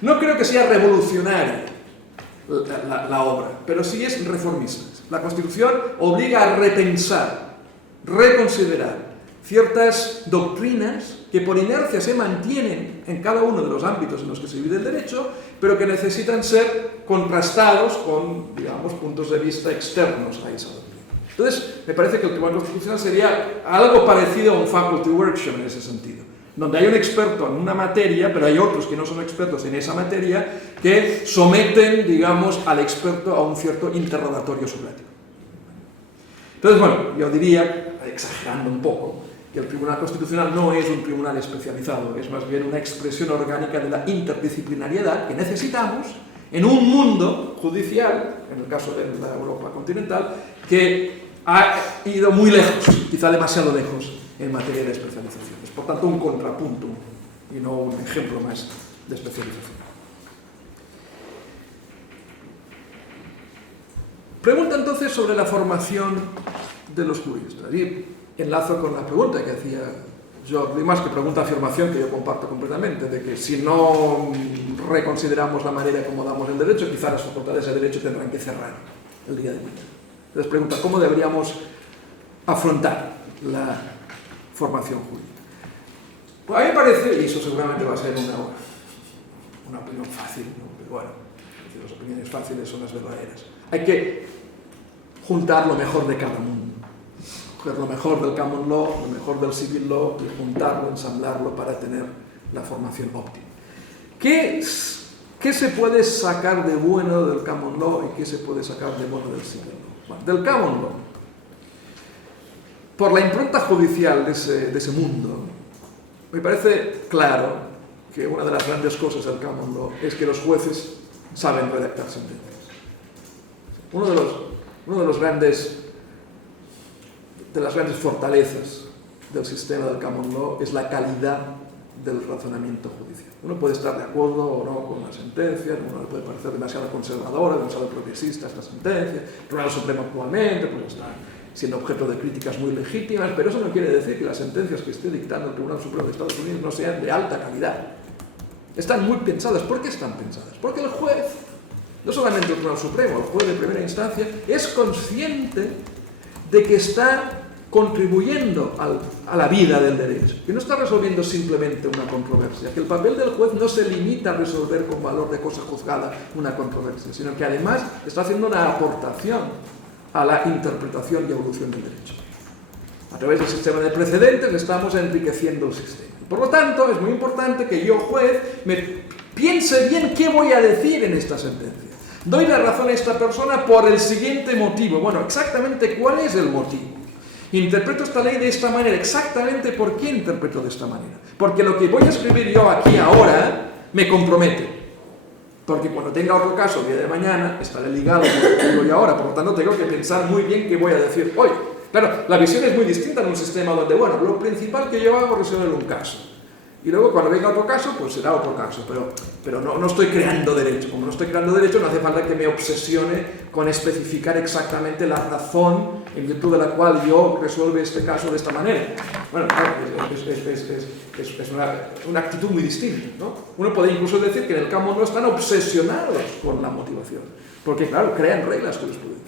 No creo que sea revolucionaria la obra, pero sí es reformista. La Constitución obliga a repensar, reconsiderar ciertas doctrinas que por inercia se mantienen en cada uno de los ámbitos en los que se vive el derecho, pero que necesitan ser contrastados con, digamos, puntos de vista externos a esa doctrina. Entonces, me parece que el Tribunal Constitucional sería algo parecido a un faculty workshop en ese sentido, donde hay un experto en una materia, pero hay otros que no son expertos en esa materia, que someten, digamos, al experto a un cierto interrogatorio socrático. Entonces, bueno, yo diría, exagerando un poco, que el Tribunal Constitucional no es un tribunal especializado, es más bien una expresión orgánica de la interdisciplinariedad que necesitamos en un mundo judicial, en el caso de la Europa continental, que ha ido muy lejos, quizá demasiado lejos, en materia de especializaciones. Por tanto, un contrapunto y no un ejemplo más de especialización. Pregunta entonces sobre la formación de los juristas. Y enlazo con la pregunta que hacía Jordi, más que pregunta afirmación que yo comparto completamente, de que si no reconsideramos la manera como damos el derecho, quizá las facultades de derecho tendrán que cerrar el día de mañana. Entonces pregunta, ¿cómo deberíamos afrontar la formación jurídica? Pues a mí me parece, y eso seguramente va a ser una opinión fácil, ¿no? Pero bueno, las opiniones fáciles son las verdaderas. Hay que juntar lo mejor de cada mundo. Coger lo mejor del common law, lo mejor del civil law, y juntarlo, ensamblarlo para tener la formación óptima. ¿Qué se puede sacar de bueno del common law y qué se puede sacar de bueno del civil law? Bueno, del common law, por la impronta judicial de ese mundo, me parece claro que una de las grandes cosas del common law es que los jueces saben redactar sentencias. Una de las grandes fortalezas del sistema del common law es la calidad del razonamiento judicial. Uno puede estar de acuerdo o no con la sentencia, uno le puede parecer demasiado conservadora, demasiado progresista esta sentencia, el Tribunal Supremo actualmente pues está siendo objeto de críticas muy legítimas, pero eso no quiere decir que las sentencias que esté dictando el Tribunal Supremo de Estados Unidos no sean de alta calidad. Están muy pensadas. ¿Por qué están pensadas? Porque el juez, no solamente el Tribunal Supremo, el juez de primera instancia, es consciente de que está contribuyendo a la vida del derecho, que no está resolviendo simplemente una controversia, que el papel del juez no se limita a resolver con valor de cosa juzgada una controversia, sino que además está haciendo una aportación a la interpretación y evolución del derecho. A través del sistema de precedentes estamos enriqueciendo el sistema. Por lo tanto, es muy importante que yo, juez, me piense bien qué voy a decir en esta sentencia. Doy la razón a esta persona por el siguiente motivo. Bueno, exactamente cuál es el motivo. Interpreto esta ley de esta manera. Exactamente por qué interpreto de esta manera. Porque lo que voy a escribir yo aquí ahora me compromete. Porque cuando tenga otro caso el día de mañana, estaré ligado con lo que digo yo ahora, por lo tanto tengo que pensar muy bien qué voy a decir hoy. Claro, la visión es muy distinta en un sistema donde, bueno, lo principal que yo hago es resolver un caso. Y luego cuando venga otro caso, pues será otro caso, pero no estoy creando derecho. Como no estoy creando derecho, no hace falta que me obsesione con especificar exactamente la razón en virtud de la cual yo resuelvo este caso de esta manera. Bueno, es una actitud muy distinta, ¿no? Uno puede incluso decir que en el campo no están obsesionados con la motivación, porque claro, crean reglas jurisprudenciales.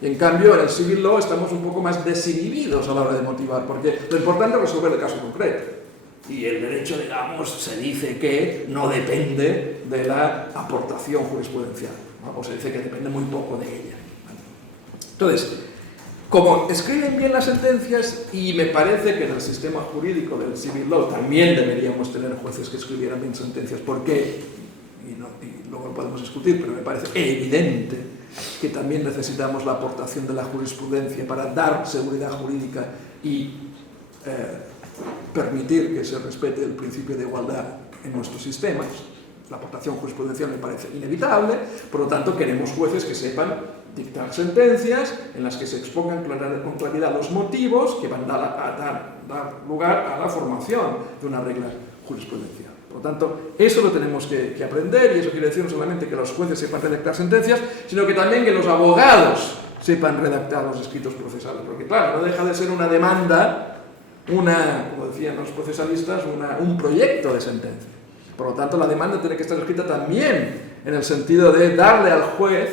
Y en cambio, en el civil law estamos un poco más desinhibidos a la hora de motivar, porque lo importante es resolver el caso concreto. Y el derecho, digamos, se dice que no depende de la aportación jurisprudencial, ¿no? O se dice que depende muy poco de ella. Entonces, como escriben bien las sentencias, y me parece que en el sistema jurídico del civil law también deberíamos tener jueces que escribieran bien sentencias, ¿por qué? Y luego lo podemos discutir, pero me parece evidente que también necesitamos la aportación de la jurisprudencia para dar seguridad jurídica y permitir que se respete el principio de igualdad en nuestros sistemas. La aportación jurisprudencial me parece inevitable, por lo tanto queremos jueces que sepan dictar sentencias en las que se expongan con claridad los motivos que van a dar lugar a la formación de una regla jurisprudencial. Por lo tanto, eso lo tenemos que aprender, y eso quiere decir no solamente que los jueces sepan redactar sentencias, sino que también que los abogados sepan redactar los escritos procesales, porque claro, no deja de ser una demanda, como decían los procesalistas, un proyecto de sentencia. Por lo tanto, la demanda tiene que estar escrita también en el sentido de darle al juez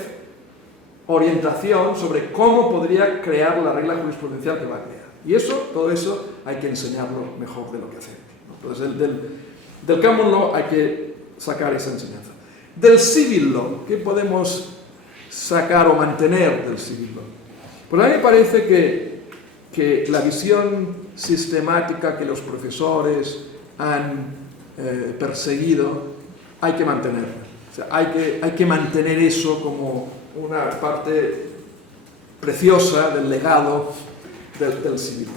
orientación sobre cómo podría crear la regla jurisprudencial que va a crear. Y todo eso hay que enseñarlo mejor de lo que hacemos, ¿no? Entonces, del common law hay que sacar esa enseñanza. Del civil law, ¿qué podemos sacar o mantener del civil law? Pues a mí me parece que la visión sistemática que los profesores han perseguido hay que mantenerla. O sea, hay que mantener eso como una parte preciosa del legado del civil.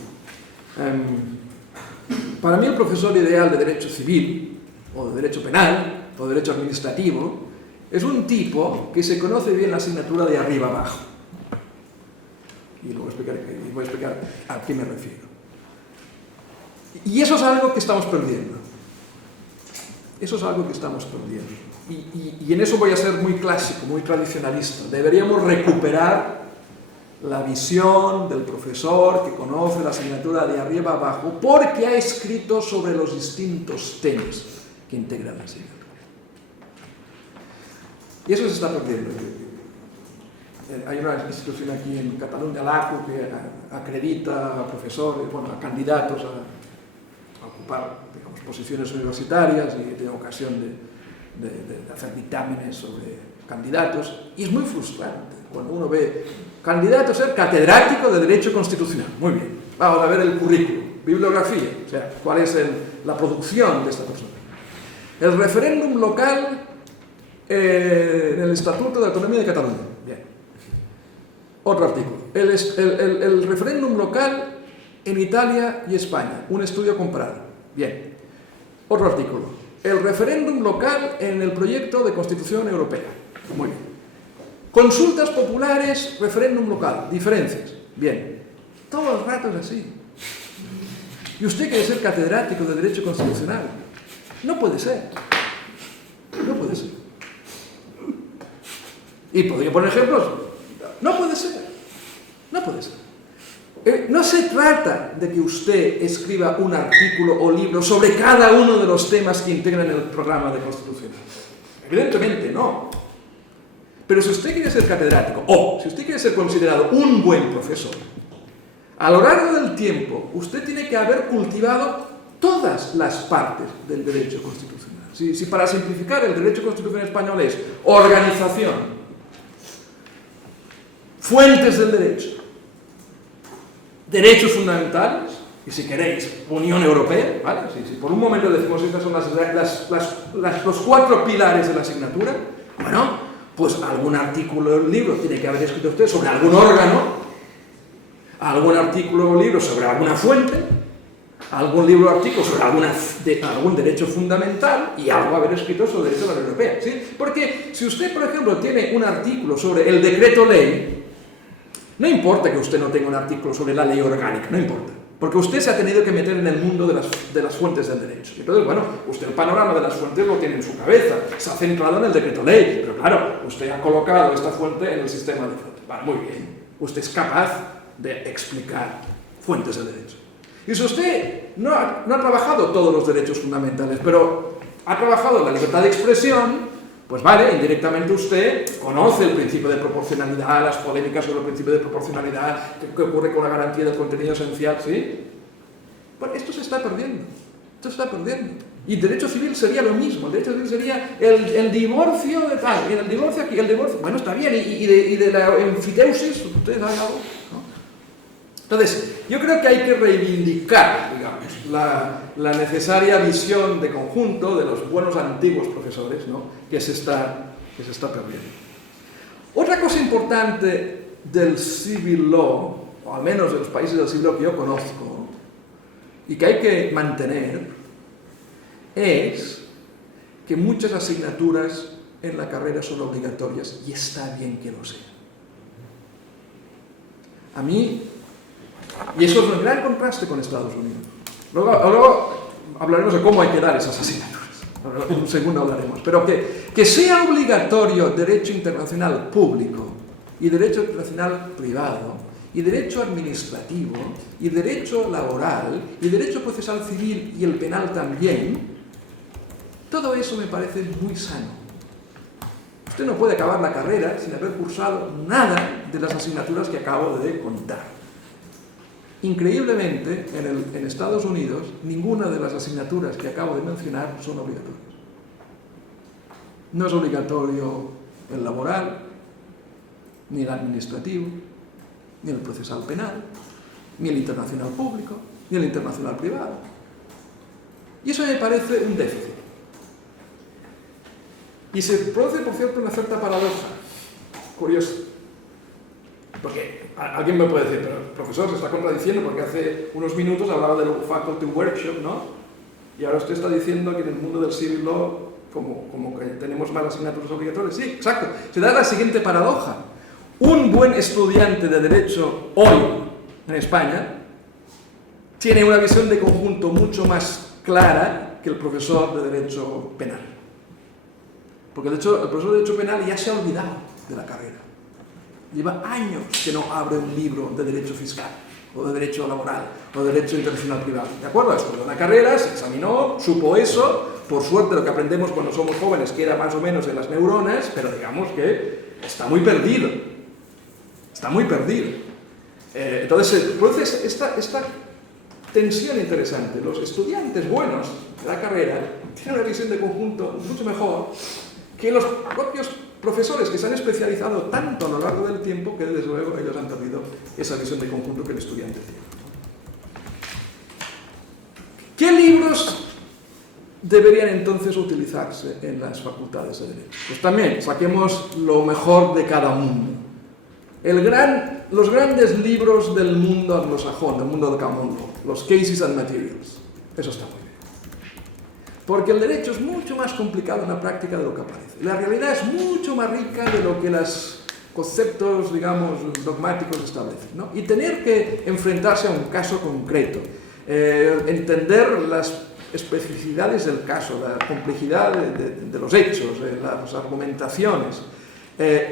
Para mí el profesor ideal de derecho civil, o de derecho penal, o de derecho administrativo, es un tipo que se conoce bien la asignatura de arriba abajo. Y luego voy a explicar a qué me refiero. Y eso es algo que estamos perdiendo. Eso es algo que estamos perdiendo. Y en eso voy a ser muy clásico, muy tradicionalista. Deberíamos recuperar la visión del profesor que conoce la asignatura de arriba abajo porque ha escrito sobre los distintos temas que integran la asignatura. Y eso se está perdiendo. Hay una institución aquí en Cataluña, l'ACU, que acredita a profesores, a candidatos a ocupar, digamos, posiciones universitarias, y tiene ocasión de hacer dictámenes sobre candidatos, y es muy frustrante cuando uno ve candidato a ser catedrático de Derecho Constitucional. Muy bien, vamos a ver el currículum, bibliografía, o sea, cuál es la producción de esta persona. El referéndum local en el Estatuto de Autonomía de Cataluña. Bien. Otro artículo. El referéndum local en Italia y España. Un estudio comparado. Bien. Otro artículo. El referéndum local en el proyecto de Constitución Europea. Muy bien. Consultas populares, referéndum local. Diferencias. Bien. Todo el rato es así. ¿Y usted quiere ser catedrático de Derecho Constitucional? No puede ser. No puede ser. Y podría poner ejemplos. No puede ser. No puede ser. No se trata de que usted escriba un artículo o libro sobre cada uno de los temas que integran el programa de Constitución. Evidentemente no. Pero si usted quiere ser catedrático, o si usted quiere ser considerado un buen profesor, a lo largo del tiempo usted tiene que haber cultivado todas las partes del derecho constitucional. Si para simplificar el derecho constitucional español es organización, fuentes del derecho, derechos fundamentales, y si queréis, Unión Europea, ¿vale? Si por un momento decimos que estas son los 4 pilares de la asignatura, bueno, pues algún artículo o libro tiene que haber escrito usted sobre algún órgano, algún artículo o libro sobre alguna fuente, algún libro o artículo sobre algún derecho fundamental y algo haber escrito sobre el derecho de la Unión Europea, ¿sí? Porque si usted, por ejemplo, tiene un artículo sobre el decreto ley, no importa que usted no tenga un artículo sobre la ley orgánica, no importa. Porque usted se ha tenido que meter en el mundo de las fuentes del derecho. Entonces, bueno, usted el panorama de las fuentes lo tiene en su cabeza, se ha centrado en el decreto ley, pero claro, usted ha colocado esta fuente en el sistema de fuentes. Vale, muy bien, usted es capaz de explicar fuentes del derecho. Y si usted no ha trabajado todos los derechos fundamentales, pero ha trabajado la libertad de expresión, pues vale, indirectamente usted conoce el principio de proporcionalidad, las polémicas sobre el principio de proporcionalidad, qué ocurre con la garantía del contenido esencial, ¿sí? Bueno, esto se está perdiendo, Y el derecho civil sería lo mismo, el derecho civil sería el divorcio de tal, y el divorcio aquí, el divorcio, bueno, está bien, y de la enfiteusis, ustedes han hablado, ¿no? Entonces, yo creo que hay que reivindicar, digamos, la necesaria visión de conjunto de los buenos antiguos profesores, ¿no? que se está perdiendo. Otra cosa importante del civil law, o al menos de los países del civil law que yo conozco, y que hay que mantener, es que muchas asignaturas en la carrera son obligatorias, y está bien que lo sean. A mí, y eso es un gran contraste con Estados Unidos. Luego hablaremos de cómo hay que dar esas asignaturas. En un segundo hablaremos. Pero que sea obligatorio derecho internacional público y derecho internacional privado y derecho administrativo y derecho laboral y derecho procesal civil y el penal también, todo eso me parece muy sano. Usted no puede acabar la carrera sin haber cursado nada de las asignaturas que acabo de contar. Increíblemente, en Estados Unidos, ninguna de las asignaturas que acabo de mencionar son obligatorias. No es obligatorio el laboral, ni el administrativo, ni el procesal penal, ni el internacional público, ni el internacional privado. Y eso me parece un déficit. Y se produce, por cierto, una cierta paradoja curiosa. Porque alguien me puede decir, pero el profesor se está contradiciendo porque hace unos minutos hablaba del faculty workshop, ¿no? Y ahora usted está diciendo que en el mundo del civil law, como que tenemos más asignaturas obligatorias. Sí, exacto. Se da la siguiente paradoja. Un buen estudiante de derecho hoy en España tiene una visión de conjunto mucho más clara que el profesor de derecho penal. Porque el profesor de derecho penal ya se ha olvidado de la carrera. Lleva años que no abre un libro de derecho fiscal, o de derecho laboral, o de derecho internacional privado. ¿De acuerdo? Estudió la carrera, se examinó, supo eso. Por suerte lo que aprendemos cuando somos jóvenes queda más o menos en las neuronas, pero digamos que está muy perdido. Está muy perdido. Entonces se produce esta tensión interesante. Los estudiantes buenos de la carrera tienen una visión de conjunto mucho mejor que los propios profesores que se han especializado tanto a lo largo del tiempo que desde luego ellos han perdido esa visión de conjunto que el estudiante tiene. ¿Qué libros deberían entonces utilizarse en las facultades de Derecho? Pues también saquemos lo mejor de cada mundo. Los grandes libros del mundo anglosajón, del mundo del common law, los Cases and Materials. Eso está muy bien. Porque el derecho es mucho más complicado en la práctica de lo que parece. La realidad es mucho más rica de lo que los conceptos, digamos, dogmáticos establecen, ¿no? Y tener que enfrentarse a un caso concreto, entender las especificidades del caso, la complejidad de los hechos, las argumentaciones,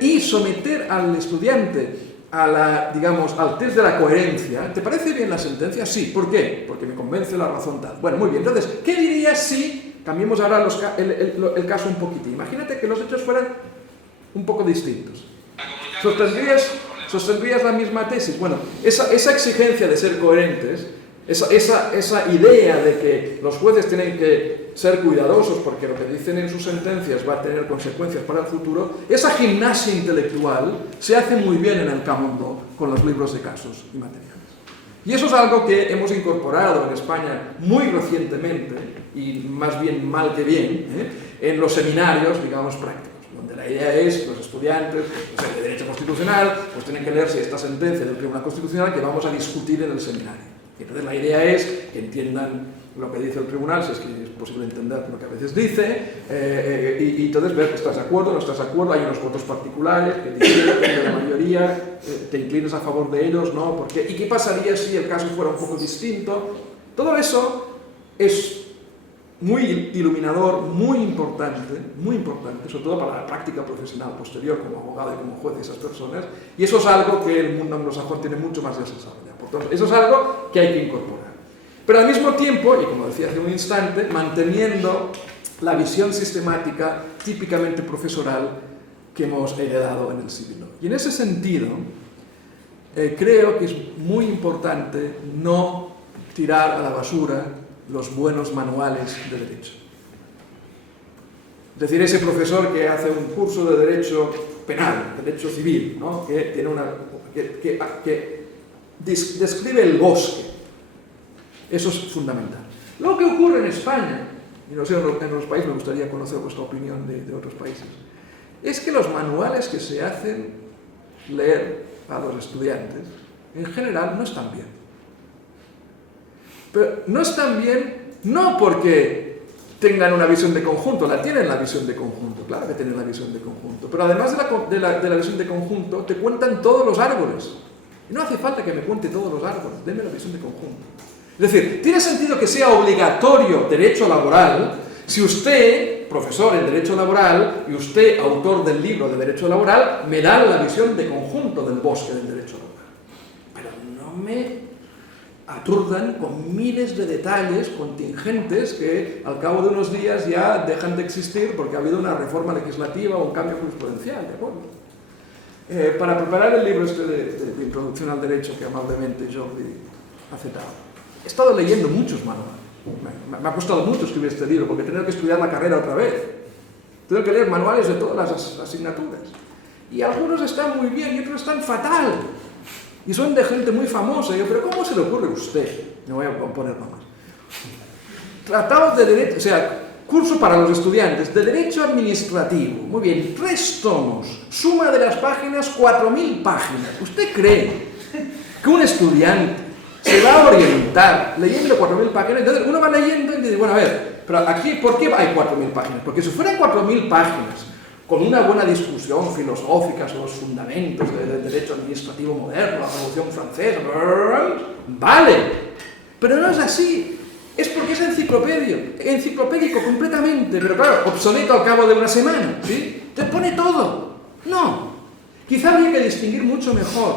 y someter al estudiante al test de la coherencia. ¿Te parece bien la sentencia? Sí. ¿Por qué? Porque me convence la razón tal. Bueno, muy bien. Entonces, ¿qué dirías si cambiemos ahora el caso un poquitín? Imagínate que los hechos fueran un poco distintos. ¿Sostendrías la misma tesis? Bueno, esa exigencia de ser coherentes, esa idea de que los jueces tienen que ser cuidadosos porque lo que dicen en sus sentencias va a tener consecuencias para el futuro, esa gimnasia intelectual se hace muy bien en el common law con los libros de casos y materiales. Y eso es algo que hemos incorporado en España muy recientemente, y más bien mal que bien, en los seminarios, digamos, prácticos, donde la idea es que los estudiantes pues, de Derecho Constitucional pues tienen que leerse esta sentencia del Tribunal Constitucional que vamos a discutir en el seminario. Y entonces la idea es que entiendan lo que dice el tribunal, si es que es posible entender lo que a veces dice, y entonces ver, ¿estás de acuerdo, no estás de acuerdo? Hay unos votos particulares que dicen que la mayoría, te inclinas a favor de ellos, ¿no? ¿Por qué? ¿Y qué pasaría si el caso fuera un poco distinto? Todo eso es muy iluminador, muy importante, sobre todo para la práctica profesional posterior como abogado y como juez de esas personas, y eso es algo que el mundo anglosajón tiene mucho más desarrollado. Por tanto, eso es algo que hay que incorporar. Pero al mismo tiempo, y como decía hace un instante, manteniendo la visión sistemática típicamente profesoral que hemos heredado en el civil law. Y en ese sentido, creo que es muy importante no tirar a la basura los buenos manuales de derecho. Es decir, ese profesor que hace un curso de derecho penal, derecho civil, ¿no? que tiene que describe el bosque. Eso es fundamental. Lo que ocurre en España, y no sé, en los países, me gustaría conocer vuestra opinión de otros países, es que los manuales que se hacen leer a los estudiantes, en general, no están bien. Pero no están bien no porque tengan una visión de conjunto, la tienen la visión de conjunto, claro que tienen la visión de conjunto, pero además de la visión de conjunto, te cuentan todos los árboles. Y no hace falta que me cuente todos los árboles, denme la visión de conjunto. Es decir, tiene sentido que sea obligatorio derecho laboral si usted, profesor en derecho laboral, y usted, autor del libro de derecho laboral, me dan la visión de conjunto del bosque del derecho laboral. Pero no me aturdan con miles de detalles contingentes que al cabo de unos días ya dejan de existir porque ha habido una reforma legislativa o un cambio jurisprudencial, ¿de acuerdo? Para preparar el libro este de Introducción al Derecho que amablemente Jordi ha citado, he estado leyendo muchos manuales. Me ha costado mucho escribir este libro porque he tenido que estudiar la carrera otra vez. Tengo que leer manuales de todas las asignaturas. Y algunos están muy bien y otros están fatal. Y son de gente muy famosa. Y yo, pero ¿cómo se le ocurre a usted? Me voy a poner más. Tratados de derecho, o sea, curso para los estudiantes de Derecho Administrativo. Muy bien, 3 tomos. Suma de las páginas, 4.000 páginas. ¿Usted cree que un estudiante se va a orientar leyendo 4.000 páginas? Entonces uno va leyendo y dice, bueno, a ver, pero aquí, ¿por qué hay 4.000 páginas? Porque si fueran 4.000 páginas con una buena discusión filosófica sobre los fundamentos del derecho administrativo moderno, la Revolución Francesa, vale, pero no es así. Es porque es enciclopédico completamente, pero claro, obsoleto al cabo de una semana, ¿sí? Te pone todo. No. Quizá habría que distinguir mucho mejor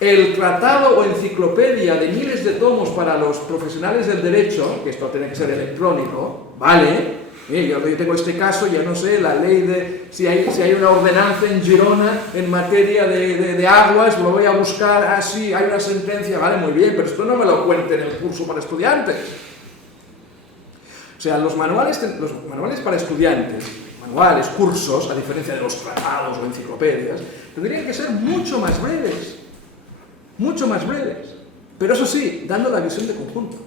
el tratado o enciclopedia de miles de tomos para los profesionales del derecho, que esto tiene que ser electrónico, ¿vale? Yo tengo este caso, ya no sé, la ley de... Si hay una ordenanza en Girona en materia de aguas, lo voy a buscar, ah, sí, hay una sentencia, vale, muy bien, pero esto no me lo cuente en el curso para estudiantes. O sea, los manuales para estudiantes, manuales, cursos, a diferencia de los tratados o enciclopedias, tendrían que ser mucho más breves. Mucho más breves, pero eso sí, dando la visión de conjunto.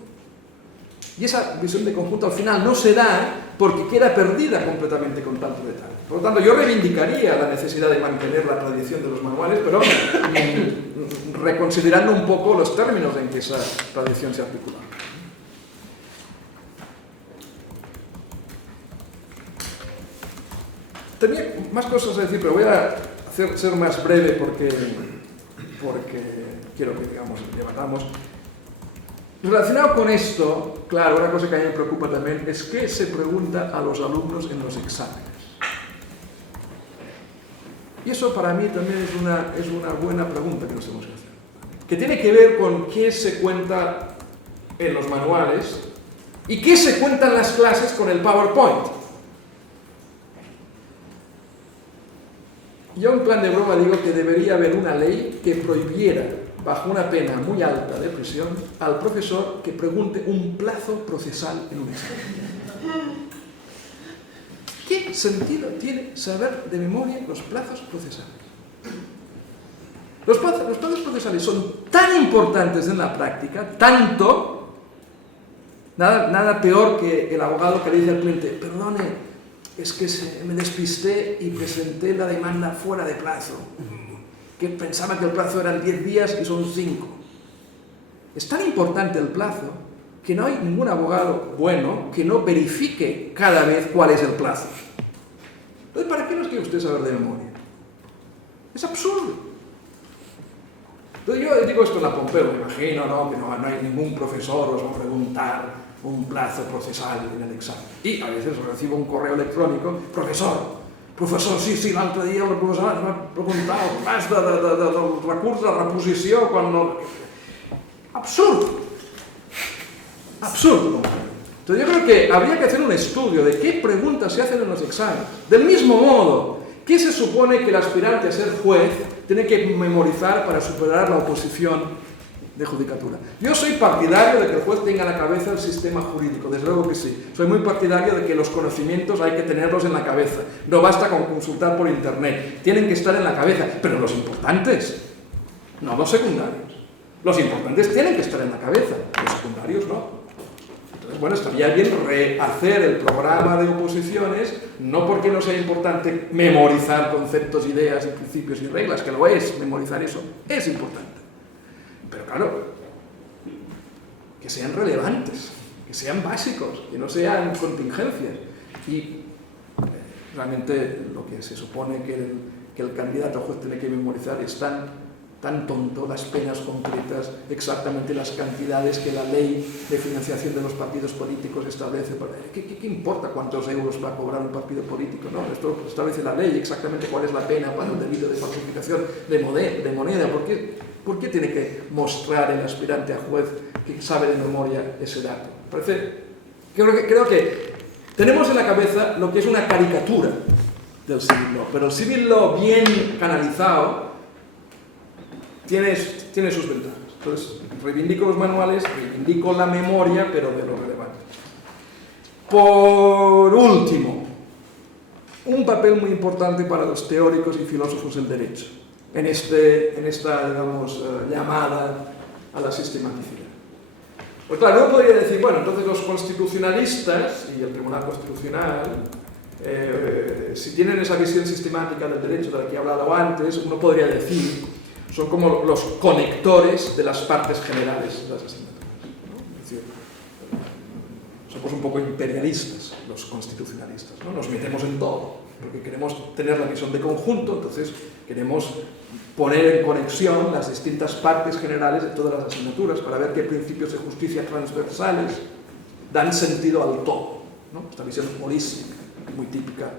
Y esa visión de conjunto al final no se da porque queda perdida completamente con tanto detalle. Por lo tanto, yo reivindicaría la necesidad de mantener la tradición de los manuales, pero reconsiderando un poco los términos en que esa tradición se articula. Tenía más cosas a decir, pero voy a ser más breve porque quiero que, digamos, debatamos. Relacionado con esto, claro, una cosa que a mí me preocupa también es qué se pregunta a los alumnos en los exámenes. Y eso para mí también es una buena pregunta que nos tenemos que hacer. Que tiene que ver con qué se cuenta en los manuales y qué se cuenta en las clases con el PowerPoint. Yo en plan de broma digo que debería haber una ley que prohibiera, bajo una pena muy alta de prisión, al profesor que pregunte un plazo procesal en un examen. ¿Qué sentido tiene saber de memoria los plazos procesales? Los plazos procesales son tan importantes en la práctica, tanto, nada peor que el abogado que le dice al cliente, perdone, es que me despisté y presenté la demanda fuera de plazo, que pensaba que el plazo eran 10 días y son 5. es tan importante el plazo que no hay ningún abogado bueno que no verifique cada vez cuál es el plazo. Entonces, ¿para qué nos quiere usted saber de memoria? Es absurdo. Entonces, yo digo esto en la Pompeu, me imagino, ¿no?, que no hay ningún profesor os va a preguntar un plazo procesal en el examen. Y a veces recibo un correo electrónico, professor, sí, l'altre dia el professor m'ha preguntat el plaç del recurs de reposició quan no... Absurdo. Absurdo. Entonces yo creo que habría que hacer un estudio de qué preguntas se hacen en los exámenes. Del mismo modo, ¿qué se supone que el aspirante a ser juez tiene que memorizar para superar la oposición de judicatura? Yo soy partidario de que el juez tenga en la cabeza el sistema jurídico, desde luego que sí. Soy muy partidario de que los conocimientos hay que tenerlos en la cabeza. No basta con consultar por internet, tienen que estar en la cabeza. Pero los importantes, no los secundarios. Los importantes tienen que estar en la cabeza, los secundarios no. Entonces, bueno, estaría bien rehacer el programa de oposiciones, no porque no sea importante memorizar conceptos, ideas, principios y reglas, que lo es, memorizar eso es importante. Pero claro, que sean relevantes, que sean básicos, que no sean contingencias. Y realmente lo que se supone que el candidato a juez tiene que memorizar es tan tonto, las penas concretas, exactamente las cantidades que la ley de financiación de los partidos políticos establece. ¿Qué importa cuántos euros va a cobrar un partido político? No, esto establece la ley, exactamente cuál es la pena para el delito de falsificación de moneda. ¿Por qué tiene que mostrar el aspirante a juez que sabe de memoria ese dato? Creo que tenemos en la cabeza lo que es una caricatura del civil law, pero el civil law bien canalizado tiene sus ventajas. Entonces, reivindico los manuales, reivindico la memoria, pero de lo relevante. Por último, un papel muy importante para los teóricos y filósofos del derecho en esta, digamos, llamada a la sistematicidad. Pues claro, uno podría decir, bueno, entonces los constitucionalistas y el Tribunal Constitucional, si tienen esa visión sistemática del derecho de la que he hablado antes, uno podría decir, son como los conectores de las partes generales de las asignaturas, ¿no? Es decir, somos un poco imperialistas los constitucionalistas, ¿no? Nos metemos en todo, porque queremos tener la visión de conjunto, entonces queremos poner en conexión las distintas partes generales de todas las asignaturas para ver qué principios de justicia transversales dan sentido al todo, ¿no? Esta visión holística, muy típica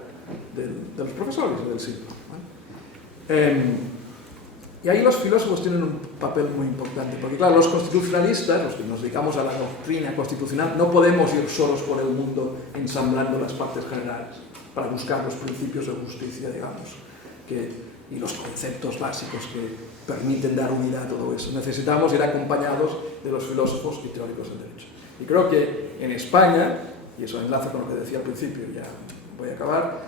de los profesores del siglo, ¿no? Y ahí los filósofos tienen un papel muy importante, porque claro, los constitucionalistas, los que nos dedicamos a la doctrina constitucional, no podemos ir solos por el mundo ensamblando las partes generales para buscar los principios de justicia, digamos, y los conceptos básicos que permiten dar unidad a todo eso. Necesitamos ir acompañados de los filósofos y teóricos del derecho. Y creo que en España, y eso enlaza con lo que decía al principio, ya voy a acabar,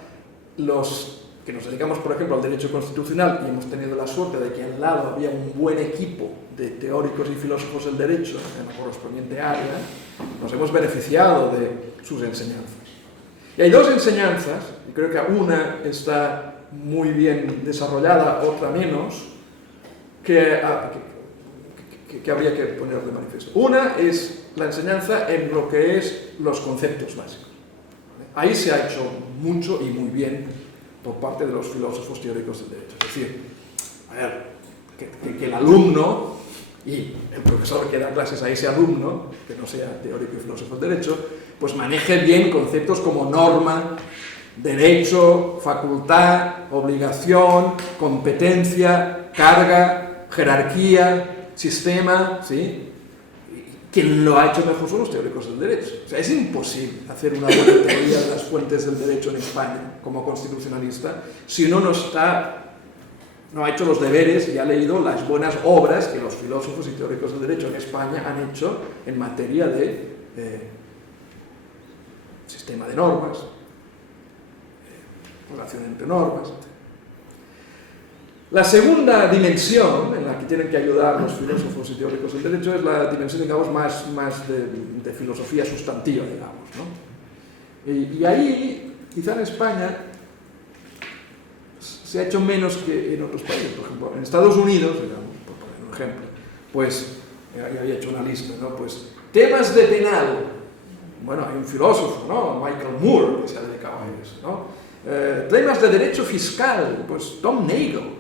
los que nos dedicamos, por ejemplo, al derecho constitucional y hemos tenido la suerte de que al lado había un buen equipo de teóricos y filósofos del derecho en la correspondiente área, nos hemos beneficiado de sus enseñanzas. Y hay dos enseñanzas, y creo que una está muy bien desarrollada, otra menos, que habría que poner de manifiesto. Una es la enseñanza en lo que es los conceptos básicos. Ahí se ha hecho mucho y muy bien por parte de los filósofos teóricos del derecho. Es decir, a ver, que el alumno y el profesor que da clases a ese alumno, que no sea teórico y filósofo del derecho, pues maneje bien conceptos como norma, derecho, facultad, obligación, competencia, carga, jerarquía, sistema, ¿sí? Quien lo ha hecho mejor son los teóricos del derecho. O sea, es imposible hacer una buena teoría de las fuentes del derecho en España como constitucionalista si uno no ha hecho los deberes y ha leído las buenas obras que los filósofos y teóricos del derecho en España han hecho en materia de sistema de normas, relación entre normas, etc. La segunda dimensión en la que tienen que ayudar los filósofos y teóricos del derecho es la dimensión, digamos, más de filosofía sustantiva, digamos, ¿no? Y ahí, quizá en España, se ha hecho menos que en otros países. Por ejemplo, en Estados Unidos, digamos, por poner un ejemplo, pues ya había hecho una lista, ¿no? Pues temas de penal, bueno, hay un filósofo, ¿no? Michael Moore, que se ha dedicado a eso, ¿no? Temas de derecho fiscal, pues Tom Nagel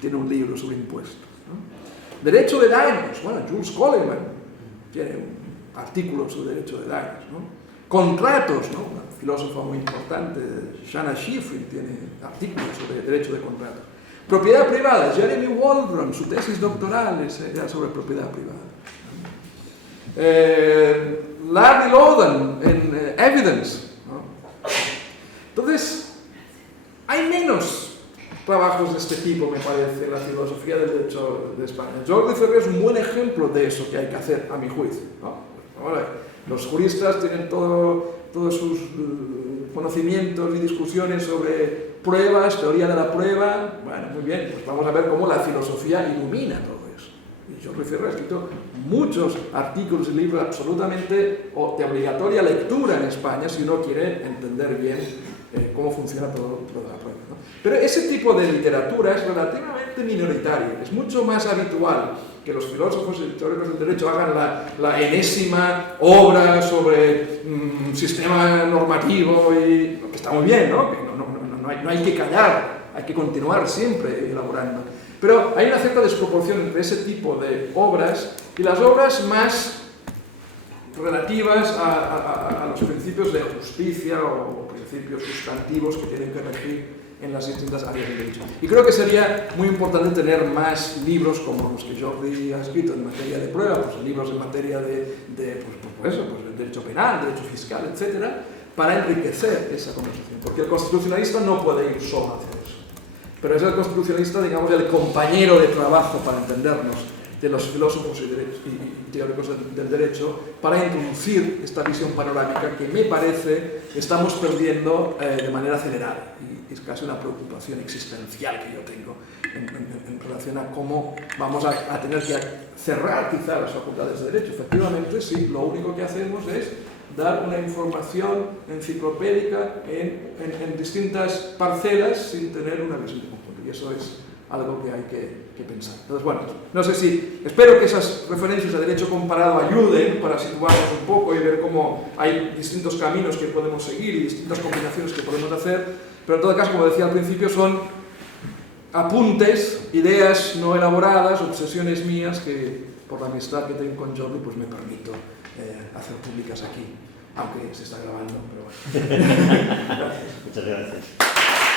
tiene un libro sobre impuestos, ¿no? Derecho de daños, bueno, Jules Coleman tiene un artículo sobre derecho de daños, ¿no? Contratos, ¿no? Una filósofa muy importante, Shanna Schifrin, tiene artículos sobre derecho de contratos. Propiedad privada, Jeremy Waldron, su tesis doctoral es sobre propiedad privada. Larry Lodan en Evidence, ¿no? Entonces, hay menos trabajos de este tipo, me parece, en la filosofía del derecho de España. Jordi Ferrer es un buen ejemplo de eso que hay que hacer, a mi juicio, ¿no? Ahora, los juristas tienen todos sus conocimientos y discusiones sobre pruebas, teoría de la prueba. Bueno, muy bien, pues vamos a ver cómo la filosofía ilumina todo eso. Y Jordi Ferrer ha escrito muchos artículos y libros absolutamente de obligatoria lectura en España si uno quiere entender bien cómo funciona todo la prueba, ¿no? Pero ese tipo de literatura es relativamente minoritario, es mucho más habitual que los filósofos y teóricos del derecho hagan la enésima obra sobre sistema normativo, y que está muy bien, ¿no? Que no hay que callar, hay que continuar siempre elaborando. Pero hay una cierta desproporción entre ese tipo de obras y las obras más relativas a los principios de justicia o principios sustantivos que tienen que regir en las distintas áreas del derecho. Y creo que sería muy importante tener más libros como los que Jordi ha escrito en materia de prueba, pues libros en materia de derecho penal, derecho fiscal, etcétera, para enriquecer esa conversación. Porque el constitucionalista no puede ir solo a hacer eso. Pero es el constitucionalista, digamos, el compañero de trabajo, para entendernos, de los filósofos y teóricos del derecho, para introducir esta visión panorámica que me parece estamos perdiendo de manera acelerada. Y es casi una preocupación existencial que yo tengo en relación a cómo vamos a tener que cerrar quizá las facultades de derecho. Efectivamente, sí, lo único que hacemos es dar una información enciclopédica en distintas parcelas sin tener una visión de conjunto. Y eso es algo que hay que pensar. Entonces, bueno, no sé si... Espero que esas referencias a derecho comparado ayuden para situarnos un poco y ver cómo hay distintos caminos que podemos seguir y distintas combinaciones que podemos hacer, pero en todo caso, como decía al principio, son apuntes, ideas no elaboradas, obsesiones mías que, por la amistad que tengo con Jordi, pues me permito hacer públicas aquí, aunque se está grabando, pero bueno. Muchas gracias.